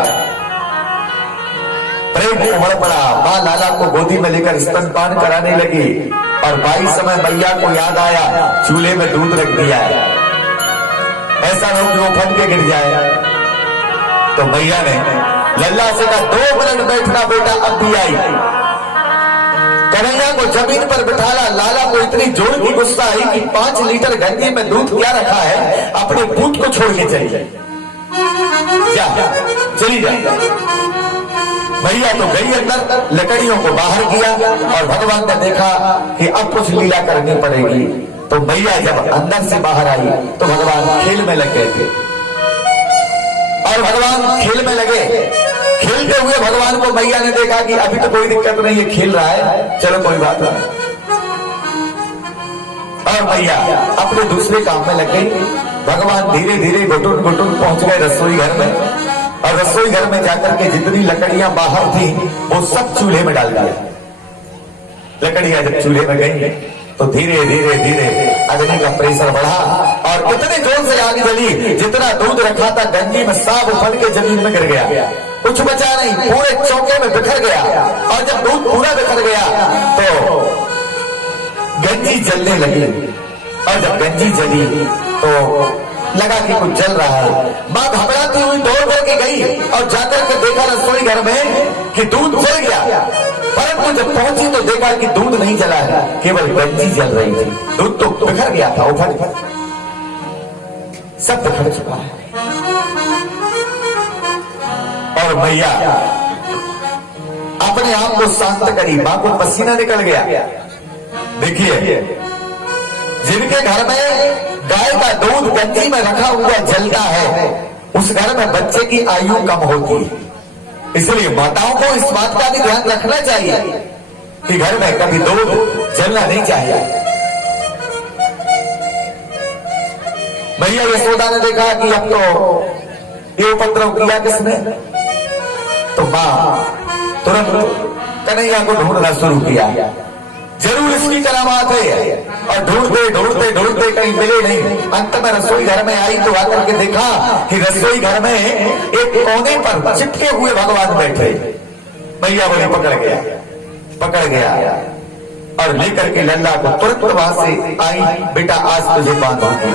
प्रेम उमड़ पड़ा। माँ लाला को गोदी में लेकर स्तनपान कराने लगी और बाई समय मैया को याद आया चूल्हे में दूध रख दिया है, ऐसा हो कि वो फट के गिर जाए। तो मैया ने लल्ला से कहा, 2 मिनट बैठना बेटा, अब भी आई। कन्हैया को जमीन पर बिठाला। लाला को इतनी जोर की गुस्सा आई कि 5 लीटर गंजी में दूध क्या रखा है, अपने पूत को छोड़ के चली जाए, चली जाए। भैया तो गई अंदर, लकड़ियों को बाहर किया और भगवान ने देखा कि अब कुछ लीला करनी पड़ेगी। तो मैया जब अंदर से बाहर आई तो भगवान खेल में लग गए थे और भगवान खेल में लगे। खेलते हुए भगवान को मैया ने देखा कि अभी तो कोई दिक्कत नहीं है, खेल रहा है, चलो कोई बात नहीं। और मैया अपने दूसरे काम में लग गई। भगवान धीरे धीरे घुटुन घुटुन पहुंच गए रसोई घर में और रसोई घर में जाकर के जितनी लकड़ियां बाहर थी वो सब चूल्हे में डाल दिया। लकड़ियां जब चूल्हे में गई तो धीरे धीरे धीरे अग्नि का प्रेशर बढ़ा और इतने जोर से आग जली, जितना दूध रखा था गंजी में सब उफल के जमीन में गिर गया, कुछ बचा नहीं, पूरे चौके में बिखर गया। और जब दूध पूरा बिखर गया तो गंजी जलने लगी और जब गंजी जली तो लगा कि कुछ जल रहा है। माँ घबराती हुई दौड़ करके गई और जाकर के देखा रसोई घर में कि दूध जल गया। परंतु जब पहुंची तो देखा कि दूध नहीं जला है, केवल गंजी जल रही थी। दूध तो बिखर गया था, उफल सब बिखर चुका है। और मैया अपने आप को शांत करी। मां को पसीना निकल गया। देखिए, जिनके घर में गाय का दूध गंजी में रखा हुआ जलता है उस घर में बच्चे की आयु कम होती है। इसलिए माताओं को इस बात का भी ध्यान रखना चाहिए कि घर में कभी दूध जलना नहीं चाहिए। भैया यशोदा ने देखा कि अब तो ये उपद्रव किया किसने, तो मां तुरंत कन्हैया को ढूंढना शुरू किया। जरूर इसकी करामात है। और ढूंढते ढूंढते ढूंढते कहीं मिले नहीं। अंत में रसोई घर में आई तो आकर के देखा कि रसोई घर में एक कोने पर चिपके हुए भगवान बैठे। मैया बोली पकड़ गया और लेकर के लल्ला को तुरंत वहां से आई, बेटा आज तुझे बांधूंगी,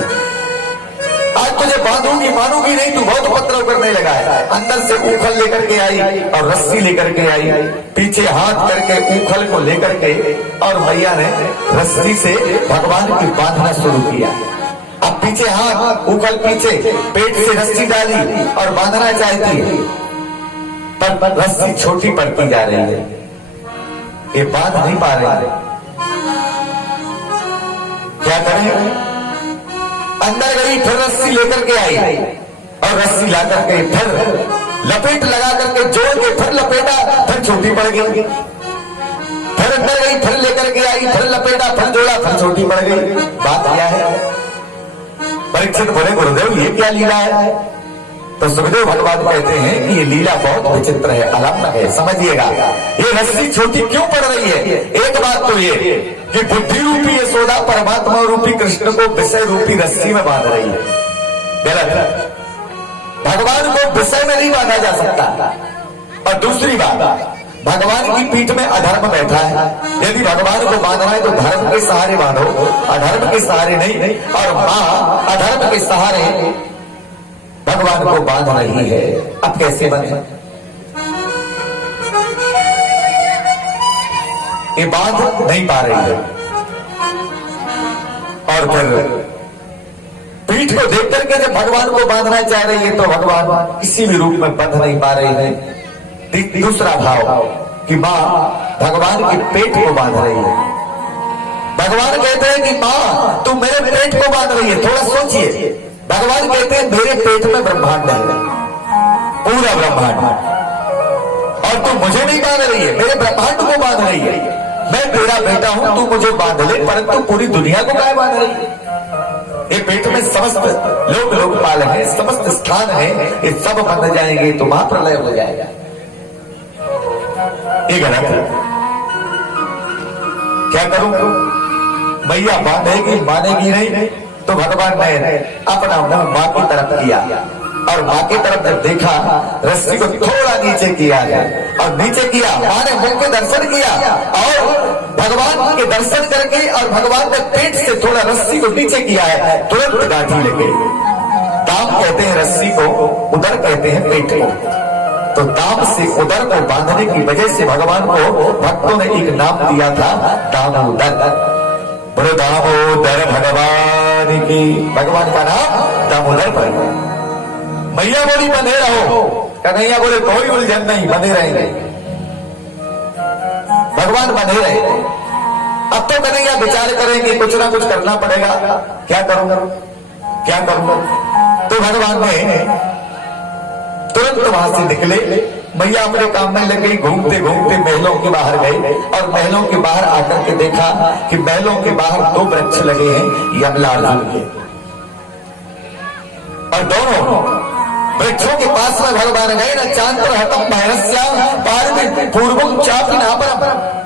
आज तुझे बांधूंगी, मानूंगी नहीं, तू बहुत उपद्रव करने लगा है। अंदर से ऊखल लेकर के आई और रस्सी लेकर के आई, पीछे हाथ करके ऊखल को लेकर के और मैया ने रस्सी से भगवान की बांधना शुरू किया। अब पीछे हाथ, ऊखल पीछे, पेट से रस्सी डाली और बांधना चाहती है, पर रस्सी छोटी पड़ती जा रही है, ये बांध नहीं पा रहे। क्या करें? अंदर गई, फिर रस्सी लेकर के आई और रस्सी ला करके फिर लपेट लगा करके जोड़ के फिर लपेटा, फिर छोटी पड़ गई। फिर अंदर गई, फिर लेकर के आई, फिर लपेटा, फिर जोड़ा, फिर छोटी पड़ गई। बात क्या है? परीक्षित बोले गुरुदेव ये क्या लीला है? तो सुखदेव भगवान कहते हैं कि ये लीला बहुत विचित्र है, अलग है, समझिएगा। ये रस्सी छोटी क्यों पड़ रही है? एक बात तो ये कि बुद्धि रूपी यशोदा परमात्मा रूपी कृष्ण को विषय रूपी रस्सी में बांध रही है। गलत। भगवान को विषय में नहीं बांधा जा सकता। और दूसरी बात, भगवान की पीठ में अधर्म बैठा है। यदि भगवान को बांधना है तो धर्म के सहारे बांधो, अधर्म के सहारे नहीं। और मां अधर्म के सहारे भगवान को बांध रही है, अब कैसे बने? ये बांध नहीं पा रही है। और फिर पीठ को देख करके जब भगवान को बांधना चाह रही है तो भगवान किसी भी रूप में बंध नहीं पा रही है। दूसरा भाव कि मां भगवान के पेट को बांध रही है। भगवान कहते हैं कि मां तू मेरे पेट को बांध रही है। थोड़ा सोचिए, भगवान कहते हैं मेरे पेट में ब्रह्मांड है, पूरा ब्रह्मांड, और तू मुझे नहीं बांध रही है, मेरे ब्रह्मांड को बांध रही है। मैं तेरा बेटा हूं, तू मुझे बांध ले, परंतु पूरी दुनिया को क्या बांध रही है? ये पेट में समस्त लोग लोकपाल है, समस्त स्थान है, ये सब बंध जाएंगे तो महाप्रलय हो जाएगा। ये गलत है। क्या करूं? मैया बांधेगी, मानेगी नहीं, तो भगवान ने अपना मुंह मां की तरफ किया और मां की तरफ जब देखा, रस्सी को थोड़ा नीचे किया और नीचे किया, मां ने मुंह के दर्शन किया और भगवान के दर्शन करके और भगवान ने पेट से थोड़ा रस्सी को नीचे किया है, तुरंत गांठी लगे। दाम कहते हैं रस्सी को, उदर कहते हैं पेट को। तो दाम से उदर को बांधने की वजह से भगवान को भक्तों ने एक नाम दिया था, दामोदर। बोलो दामोदर भगवान की। भगवान का नाम दामोदर पर। मैया बोली बंधे रहो, कन्हैया बोले कोई उलझन नहीं, बंधे रहेंगे। भगवान बंधे रहे। अब तो कन्हैया विचार करेंगे कुछ ना कुछ करना पड़ेगा, क्या करूंगा, क्या करूंगा। तो भगवान ने तुरंत वहां से निकले, मैया अपने काम में लग गई। घूमते घूमते महलों के बाहर गए और महलों के बाहर आकर के देखा कि महलों के बाहर दो वृक्ष लगे हैं यमलार्जुन के, और दोनों वृक्षों के पास में भगवान गए न चांद पर हतम भैरस्या पार में पूर्वम चापी नापरम,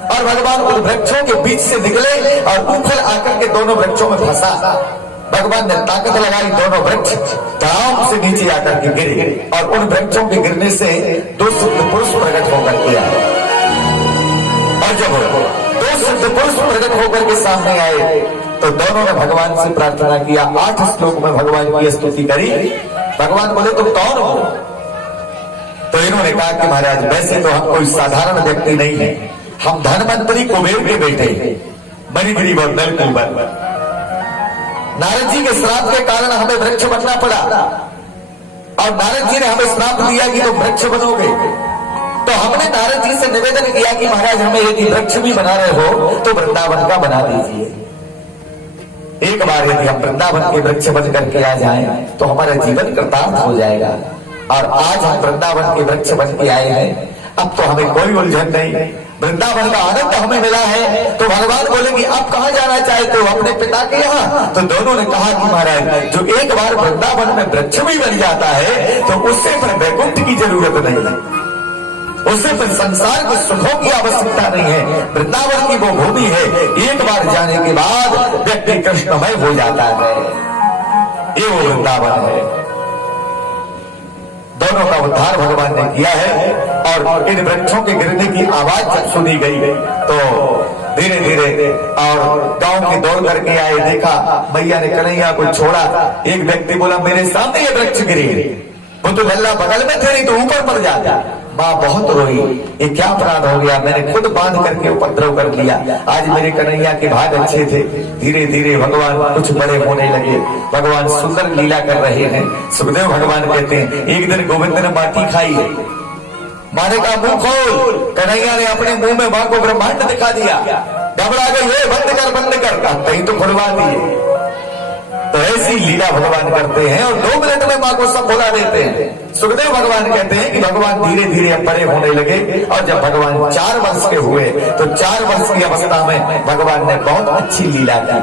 और भगवान उन वृक्षों के बीच से निकले और ऊपर आकर के दोनों वृक्षों में फंसा। भगवान ने ताकत लगाई, दोनों वृक्ष ताव से नीचे आकर के गिरे और उन वृक्षों के गिरने से दो सिद्ध पुरुष प्रकट होकर के आए। और जब दो सिद्ध पुरुष प्रकट होकर के सामने आए तो दोनों ने भगवान से प्रार्थना किया। 8 श्लोक में भगवान की स्तुति करी। भगवान बोले तुम कौन हो? तो इन्होंने कहा कि महाराज वैसे तो हम कोई साधारण व्यक्ति नहीं है, हम धनवंतरी कुबेर के बेटे मणिगिरी और नलकुबर। नारद जी के श्राप के कारण हमें वृक्ष बनना पड़ा और नारद जी ने हमें श्राप दिया कि तुम वृक्ष बनोगे। तो हमने नारद जी से निवेदन किया कि महाराज हमें यदि वृक्ष भी बना रहे हो तो वृंदावन का बना दीजिए। एक बार यदि हम वृंदावन के वृक्ष बन करके आ जाएं तो हमारा जीवन कृतार्थ हो जाएगा। और आज हम वृंदावन के वृक्ष बन के आए हैं, अब तो हमें कोई उलझन नहीं, वृंदावन का आनंद हमें मिला है। तो भगवान बोलेंगे अब कहाँ जाना चाहते हो? अपने पिता के यहाँ। तो दोनों ने कहा कि महाराज जो एक बार वृंदावन में वृक्ष भी बन जाता है तो उससे फिर वैकुंठ की जरूरत नहीं है। उसे फिर संसार के सुखों की आवश्यकता नहीं है। वृंदावन की वो भूमि है, एक बार जाने के बाद व्यक्ति कृष्णमय हो जाता है। ये वो वृंदावन है। दोनों का उद्धार भगवान ने किया है। और इन वृक्षों के गिरने की आवाज जब सुनी गई तो धीरे धीरे और गांव के दौड़ करके आए, देखा मैया ने कन्हैया को छोड़ा। एक व्यक्ति बोला मेरे सामने ये वृक्ष गिरी, वो तो लल्ला बगल में थे, नहीं तो ऊपर पड़ जाता। माँ बहुत रोई, ये क्या अपराध हो गया, मैंने खुद बांध करके उपद्रव कर लिया। आज मेरे कन्हैया के भाग अच्छे थे। धीरे धीरे भगवान कुछ बड़े होने लगे, भगवान सुंदर लीला कर रहे हैं। सुखदेव भगवान कहते हैं एक दिन गोविंद ने माटी खाई, माँ ने कहा मुंह खोल। कन्हैया ने अपने मुंह में माँ को ब्रह्मांड दिखा दिया। घबरा गई, ये बंद कर, कहीं तो खुलवा दिए। तो ऐसी लीला भगवान करते हैं और 2 मिनट में माँ को सब भुला देते हैं। सुखदेव भगवान कहते हैं कि भगवान धीरे धीरे बड़े होने लगे और जब भगवान 4 वर्ष के हुए तो 4 वर्ष की अवस्था में भगवान ने बहुत अच्छी लीला की।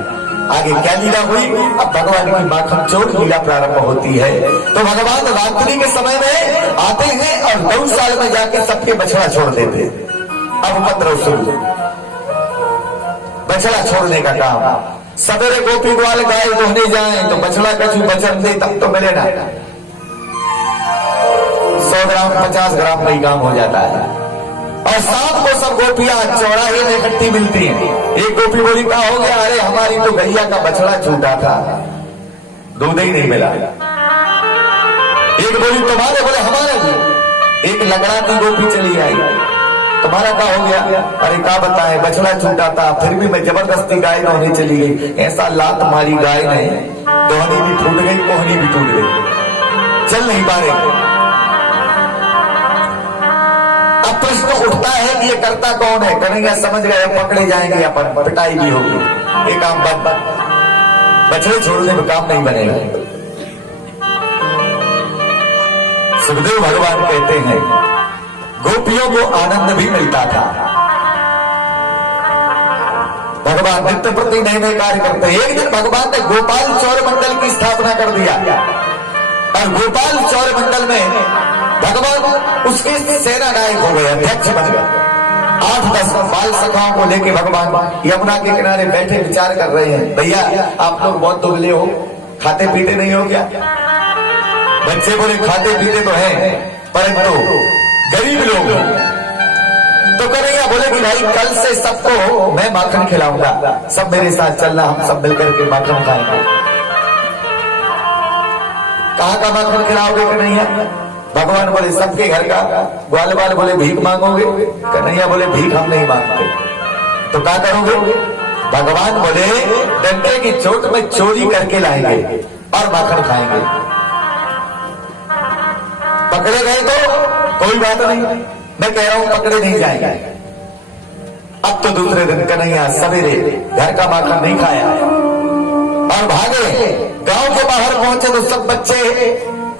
आगे क्या लीला हुई, अब भगवान की माखन चोर लीला प्रारंभ होती है। तो भगवान रात्रि के समय में आते हैं और गौशाला में जाके सबके बछड़ा छोड़ देते। अब उपद्रव शुरू, बछड़ा छोड़ने का काम। सवेरे गोपी ग्वाल गाय दोहने जाए तो बछड़ा कछु बचन दे तब तो मिले ना। 100 ग्राम 50 ग्राम में ही काम हो जाता है। और शाम को सब गोपियां चौराहे में इकट्ठी मिलती हैं। एक गोपी बोली क्या हो गया, अरे हमारी तो गैया का बछड़ा छूटा था, दूध ही नहीं मिला। एक बोली तुम्हारे, बोले हमारे भी। एक लगड़ाती गोपी चली आई, तुम्हारा क्या हो गया, अरे क्या बताए बछड़ा छूटा था, फिर भी मैं जबरदस्ती गाय दोहने चली गई। ऐसा लात मारी गाय ने, दोहनी भी टूट गई, कोहनी भी टूट गई, चल नहीं पा रही। अब प्रश्न उठता है कि ये करता कौन है। कन्हैया समझ गए पकड़े जाएंगे, अपन पिटाई भी होगी, ये काम बंद, बछड़े छोड़ने में काम नहीं बनेगा। सुखदेव भगवान कहते हैं गोपियों को आनंद भी मिलता था। भगवान नित्य प्रति नए नए कार्य करते। एक दिन भगवान ने गोपाल चौर मंडल की स्थापना कर दिया और गोपाल चौर मंडल में भगवान उसके सेना नायक हो गए, अध्यक्ष बन गए। 8-10 बाल सखाओं को लेके भगवान यमुना के किनारे बैठे विचार कर रहे हैं, भैया आप लोग बहुत दुबले हो, खाते पीते नहीं हो क्या। बच्चे बोले खाते पीते तो हैं परंतु गरीब लोग। तो कन्हैया बोले कि भाई कल से सबको मैं माखन खिलाऊंगा, सब मेरे साथ चलना, हम सब मिलकर के माखन खाएंगे। कहाँ का माखन खिलाओगे कन्हैया। भगवान बोले सबके घर का। ग्वाल बाल बोले भीख मांगोगे। कन्हैया बोले भीख हम नहीं मांगते। तो क्या करोगे। भगवान बोले डंडे की चोट में चोरी करके लाएंगे और माखन खाएंगे। पकड़े गए तो कोई बात नहीं, मैं कह रहा हूं पकड़े नहीं जाएंगे। अब तो दूसरे दिन कन्हैया सवेरे घर का माखन नहीं खाया और भागे। गांव के बाहर पहुंचे तो सब बच्चे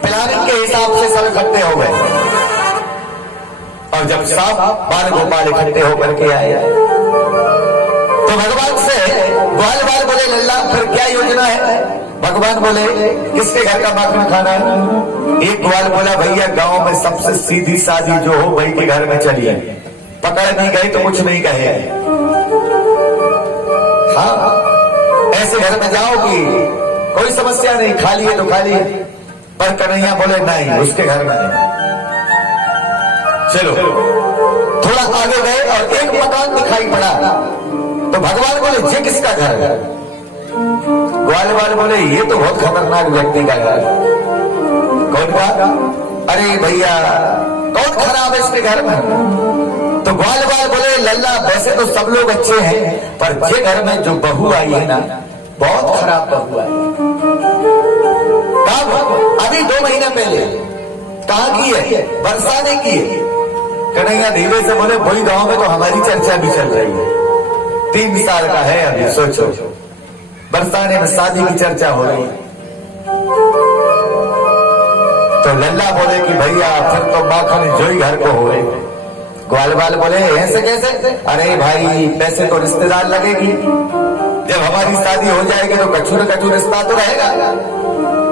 प्लानिंग के हिसाब से सब इकट्ठे हो गए और जब सब बाल गोपाल इकट्ठे होकर के आए तो भगवान से ग्वाल बाल बोले लल्ला फिर क्या योजना है। भगवान बोले किसके घर का माखन खाना है। एक ग्वाल बोला भैया गांव में सबसे सीधी सादी जो हो वही के घर में चलिए। पकड़ नहीं गई तो कुछ नहीं कहे। हाँ ऐसे घर में जाओगी कोई समस्या नहीं, खाली है तो खाली है। पर कन्हैया बोले नहीं उसके घर में नहीं। चलो थोड़ा आगे गए और एक मकान दिखाई पड़ा तो भगवान बोले ये किसका घर है। ग्वाल बाल बोले ये तो बहुत खतरनाक व्यक्ति का घर। कौन का। अरे भैया कौन खराब है इसके घर में। तो ग्वाल बाल बोले लल्ला वैसे तो सब लोग अच्छे हैं पर ये घर में जो बहू आई है ना बहुत खराब बहू आई। कब। अभी 2 महीने पहले। कहाँ की है। वर्षा ने की है। कन्हैया धीरे से बोले वही गांव में तो हमारी चर्चा भी चल रही है। 3 साल का है अभी, सोचो बरसाने में शादी की चर्चा हो रही। तो लल्ला बोले कि भैया फिर तो माखन जोई घर को हो। ग्वाल बाल बोले ऐसे कैसे। अरे भाई पैसे तो रिश्तेदार लगेगी, जब हमारी शादी हो जाएगी तो कछू न कछू रिश्ता तो रहेगा।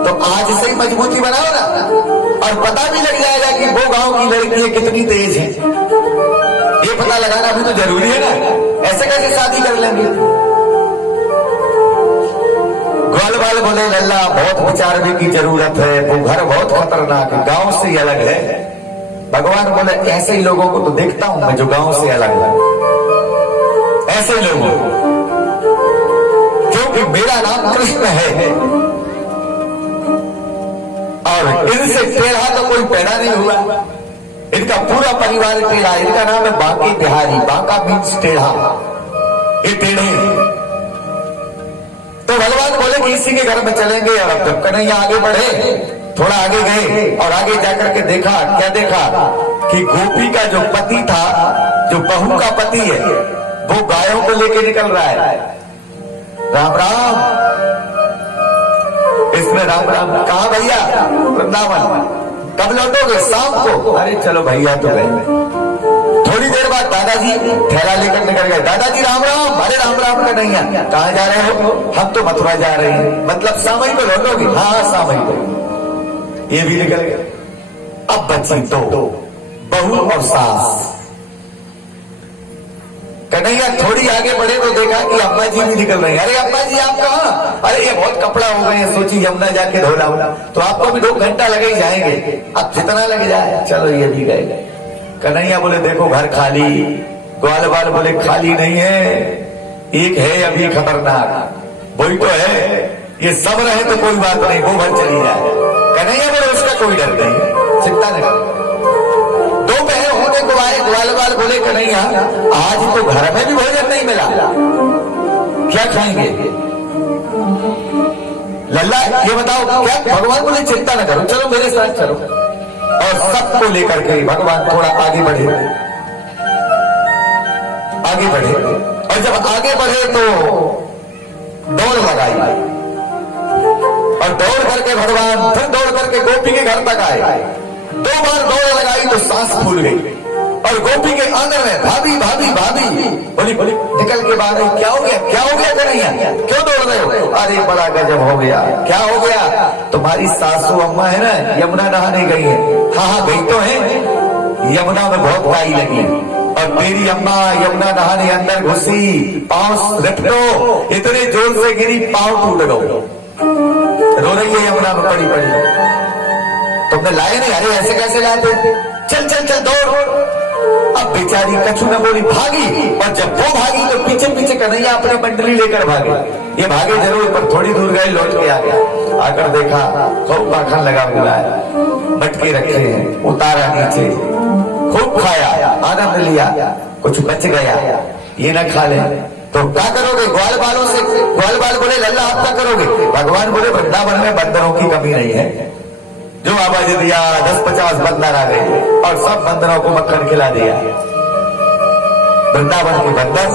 तो आज से ही मजबूती बनाओ ना। और पता भी लग जाएगा कि वो गांव की लड़की कितनी तेज है। ये पता लगाना भी तो जरूरी है ना, ऐसे कैसे शादी कर लेंगे। ग्वालवाल बोले लल्ला बहुत विचारने की जरूरत है, वो घर बहुत खतरनाक है, गांव से अलग है। भगवान बोले ऐसे ही लोगों को तो देखता हूं मैं जो गांव से अलग है, ऐसे लोगों क्योंकि मेरा नाम कृष्ण है और इनसे टेढ़ा तो कोई पैदा नहीं हुआ, इनका पूरा परिवार टेढ़ा। इनका नाम है बांके बिहारी, बांका मीन्स टेढ़ा, ये टेढ़े। तो भगवान बोले कि इसी के घर में चलेंगे। और जब कन्हैया आगे बढ़े, थोड़ा आगे गए और आगे जाकर के देखा, क्या देखा कि गोपी का जो पति था, जो बहू का पति है, वो गायों को लेके निकल रहा है। राम राम, इसमें राम राम कहा भैया वृंदावन, कब लौटोगे? शाम को। अरे चलो भैया तो गए। थोड़ी देर बाद दादाजी थैला लेकर निकल गए। दादाजी राम राम। अरे राम राम का नहीं है, कहाँ जा रहे हो? हम तो मथुरा जा रहे हैं। मतलब सामई को लौटोगे? हाँ सामई को। ये भी निकल गए। अब बची तो बहू और सास। कन्हैया थोड़ी आगे बढ़े तो देखा कि अम्मा जी भी निकल रही है। अरे अम्मा जी आप कहाँ? अरे ये बहुत कपड़ा हो गए हैं, सोची यमुना जाके धोला होला, तो आपको भी 2 घंटा लगे ही जाएंगे, अब जितना लग जाए। चलो ये भी गए। कन्हैया बोले देखो घर खाली। ग्वालवाल बोले खाली नहीं है, एक है अभी खतरनाक, वही तो है। ये सब रहे तो कोई बात नहीं, वो घर चली जाए। कन्हैया बोले उसका कोई डर नहीं, चिंता नहीं कर। 2 बहन होने को आए। ग्वालवाल बोले कन्हैया आज तो घर में भी भोजन नहीं मिला, क्या खाएंगे? लल्ला ये बताओ क्या? भगवान बोले चिंता न करो, चलो मेरे साथ चलो। और सबको लेकर के भगवान थोड़ा आगे बढ़े, आगे बढ़े। और जब आगे बढ़े तो दौड़ लगाई, और दौड़ करके भगवान फिर दौड़ करके गोपी के घर तक आए। 2 बार दौड़ लगाई तो सांस फूल गई, और गोपी के आंगन में भाभी भाभी भाभी बोली बोली निकल के बाहर। क्या हो गया? क्या हो गया कन्हैया, क्यों दौड़ रहे हो? अरे बड़ा गजब हो गया। क्या हो गया? तुम्हारी सासू अम्मा है ना, यमुना नहाने गई है। हाँ हाँ गई तो है, यमुना में बहुत काई लगी, और तेरी अम्मा यमुना नहाने अंदर घुसी, पांव रिपटो, इतने जोर से गिरी पांव टूट गए, रो रही है यमुना में पड़ी पड़ी। तुमने लाए नहीं? अरे ऐसे कैसे लाते? चल चल चल दौड़। अब बेचारी कछु न बोली, भागी। और जब वो भागी तो पीछे पीछे कन्हैया अपने मंडली लेकर भागे। ये भागे जरूर, पर थोड़ी दूर गए, लौट के आ गया। आकर देखा खूब माखन लगा हुआ है, मटके रखे हैं, उतारा नीचे, खूब खाया, आनंद लिया। कुछ बच गया, ये न खा ले तो क्या करोगे? ग्वालवालों से। ग्वालवाल बोले लल्ला आप क्या करोगे? भगवान बोले वृंदावन में बंदरों की कमी नहीं है, जो आवाज दिया 10-50 बंदर आ गए और सब बंदरों को मक्खन खिला दिया। वृंदावन के बंदर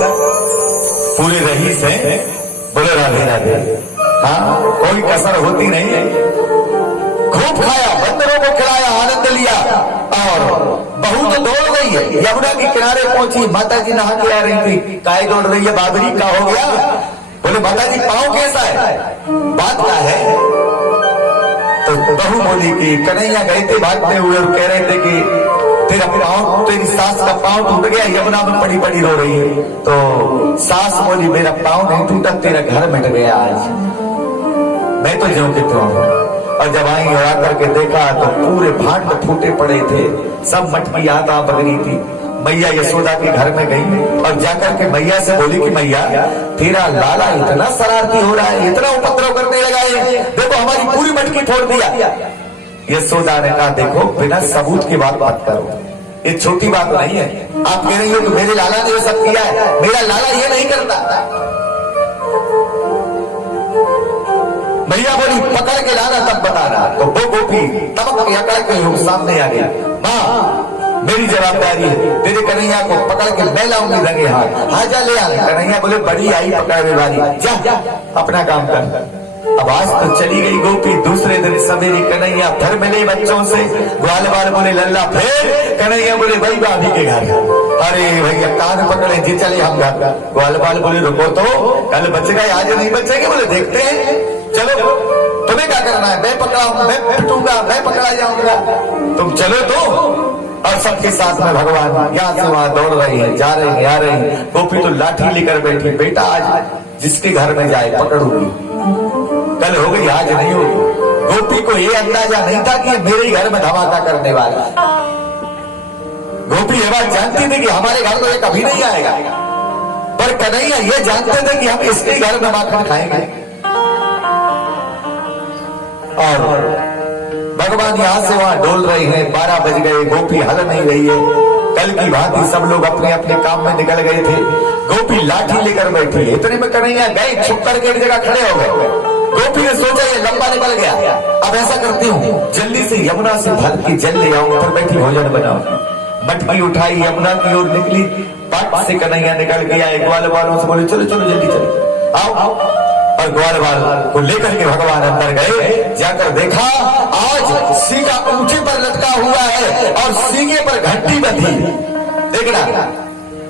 पूरे रईस हैं, बोले राधे राधे। हाँ कोई कसर होती नहीं है। खूब खाया, बंदरों को खिलाया, आनंद लिया। और बहू तो दौड़ गई है, यमुना के किनारे पहुंची। माता जी नहा के आ रही थी, काय दौड़ रही है बाबरी, क्या हो गया? बोले माता जी पाँव कैसा है? बात क्या है? तो बहू बोली कि कन्हैया गए थे भागते हुए और कह रहे थे कि तेरा पाँव, तेरी सास का पाँव टूट गया, यमुना में पड़ी पड़ी रो रही है। तो सास बोली मेरा पाँव नहीं टूटा, तेरा घर मिट गया आज, मैं तो ज्यों के त्यों हूं। और जब आई और आकर के देखा तो पूरे भांड फूटे पड़े थे, सब मटकी आता बगरी थी। मैया यशोदा के घर में गई और जाकर के मैया से बोली कि मैया तेरा लाला इतना शरारती हो रहा है, इतना उपद्रव करने लगा है, देखो हमारी पूरी मटकी फोड़ दिया। यशोदा ने कहा देखो बिना सबूत की बात मत करो, ये छोटी बात नहीं है। आप कह रही हो कि मेरे लाला ने ये सब किया है, मेरा लाला ये नहीं करता। मैया बोली पकड़ के लाना तब बताना। तो वो गोपी तब अकड़ के सामने आ गई। माँ मेरी जवाबदारी है, तेरे कन्हैया को पकड़ के मैं लाऊंगी रंगे हाथ। हाँ जा ले आ। कन्हैया बोले बड़ी आई पकड़ने वाली, जा अपना काम कर। अब आज तो चली गई गोपी। दूसरे दिन सवेरे कन्हैया फिर मिले बच्चों से। ग्वालवाल बोले लल्ला फिर? कन्हैया बोले भाई भाभी के घर। अरे भैया कान पकड़े जी चले हम घर। ग्वालवाल बोले रुको तो, कल बच गए आज नहीं बचेंगे। बोले देखते हैं, चलो तुम्हें क्या करना है? मैं पकड़ाऊंगा, मैं पिटूंगा, मैं पकड़ा जाऊंगा, तुम चलो तो। और सबके साथ में भगवान यहाँ से वहां दौड़ रही है, जा रही है, आ रही है। गोपी तो लाठी लेकर बैठी, बेटा आज जिसके घर में जाए पकड़ूंगी, कल हो गई आज नहीं होगी। गोपी को ये अंदाजा नहीं था कि ये मेरे ही घर में धमाका करने वाला है। गोपी ये बात जानती थी कि हमारे घर तो ये कभी नहीं आएगा, पर कन्हैया ये जानते थे कि हम इसके घर में माखन खाएंगे। और भगवान यहां से वहां डोल रहे हैं, 12 बज गए, गोपी हल नहीं रही है। कल की भांति सब लोग अपने अपने काम में निकल गए थे, गोपी लाठी लेकर बैठी है। इतने में कन्हैया गए, छुप करके एक जगह खड़े हो गए। गोपी ने सोचा ये लंबा निकल गया, अब ऐसा करती हूँ जल्दी से यमुना से भर के जल ले आऊं, फिर बैठी भोजन बनाऊं। मटकी उठाई, यमुना की ओर निकली, पट से कन्हैया निकल गया। ग्वाल वालों से बोले चलो चलो जल्दी चलो आओ। और ग्वाल वाल को लेकर के भगवान अंदर गए, जाकर देखा आज सीगा ऊंचे पर लटका हुआ है और सीगे पर घंटी बंधी। देखना,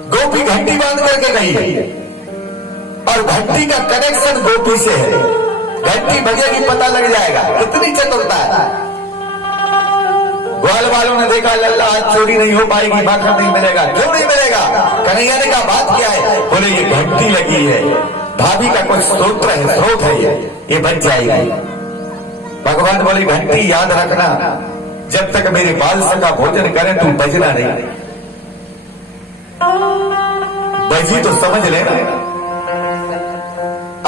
गोपी घंटी बांध करके गई है और घंटी का कनेक्शन गोपी से है। घंटी बजेगी पता लग जाएगा, कितनी चतुरता है। ग्वाल वालों ने देखा लल्ला आज चोरी नहीं हो पाएगी, माखन नहीं मिलेगा। क्यों नहीं मिलेगा? कन्हैया ने कहा बात क्या है? बोले ये घंटी लगी है, भाभी का कुछ स्रोत है, ये बच जाएगी। भगवान बोले घंटी याद रखना, जब तक मेरे बाल सका भोजन करें तू बजना नहीं। बजी तो समझ लेना।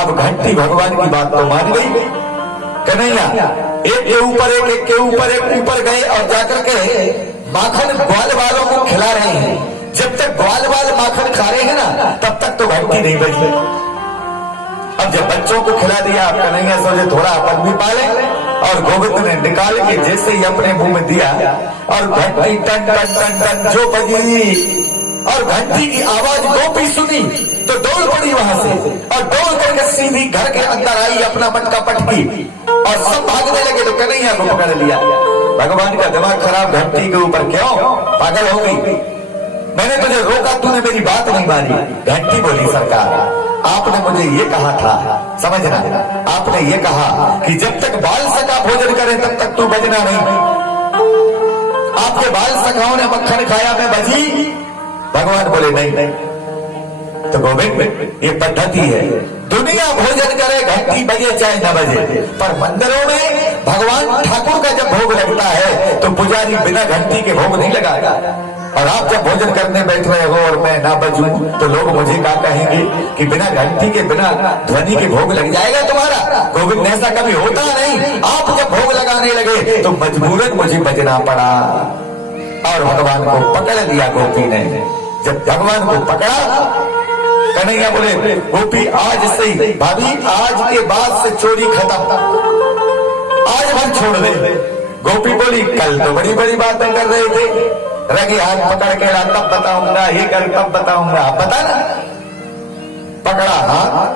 अब घंटी भगवान की बात तो मान गई। कन्हैया एक के ऊपर एक, एक के ऊपर एक ऊपर गए और जाकर के माखन ग्वाल वालों को खिला रहे हैं। जब तक ग्वाल वाल माखन खा रहे हैं ना, तब तक तो घंटी नहीं बजी। अब जब बच्चों को खिला दिया, कन्हैया सोचे थोड़ा अपन भी पाले, और गोविंद ने निकाल के जैसे ही अपने मुंह में दिया और घंटी टन टन टन टन जो बजी और घंटी की आवाज गोपी सुनी तो दौड़ पड़ी वहां से और दौड़ करके सीधी घर के अंदर आई, अपना मटका पटकी और सब भागने लगे। तो कन्हैया को पकड़ लिया। भगवान का दिमाग खराब, घंटी के ऊपर क्यों पागल हो गई? मैंने तुझे रोका, तूने मेरी बात नहीं मानी। घंटी बोली सरकार आपने मुझे ये कहा था, समझना, आपने ये कहा कि जब तक बाल सखा भोजन करें तब तक तू बजना नहीं। आपके बाल सखाओं ने मक्खन खाया, मैं बजी। भगवान बोले नहीं। तो गोविंद ये पद्धति है, दुनिया भोजन करे घंटी बजे चाहे न बजे, पर मंदिरों में भगवान ठाकुर का जब भोग लगता है तो पुजारी बिना घंटी के भोग नहीं लगाता। और आप जब भोजन करने बैठ रहे हो और मैं ना बजूं तो लोग मुझे क्या कहेंगे कि बिना घंटी के, बिना ध्वनि के भोग लग जाएगा तुम्हारा। गोविंद ऐसा कभी होता नहीं। आप जब भोग लगाने लगे तो मजबूरन मुझे बजना पड़ा और भगवान को पकड़ लिया गोपी ने। जब भगवान को पकड़ा, कन्हैया बोले गोपी आज से ही भाभी, आज के बाद से चोरी खत्म, आज भर छोड़ दे। गोपी बोली कल तो बड़ी बड़ी बातें कर रहे थे, रगे हाथ पकड़ के ला तब बताऊंगा, ये कर तब बताऊंगा। बता ना, पकड़ा हाथ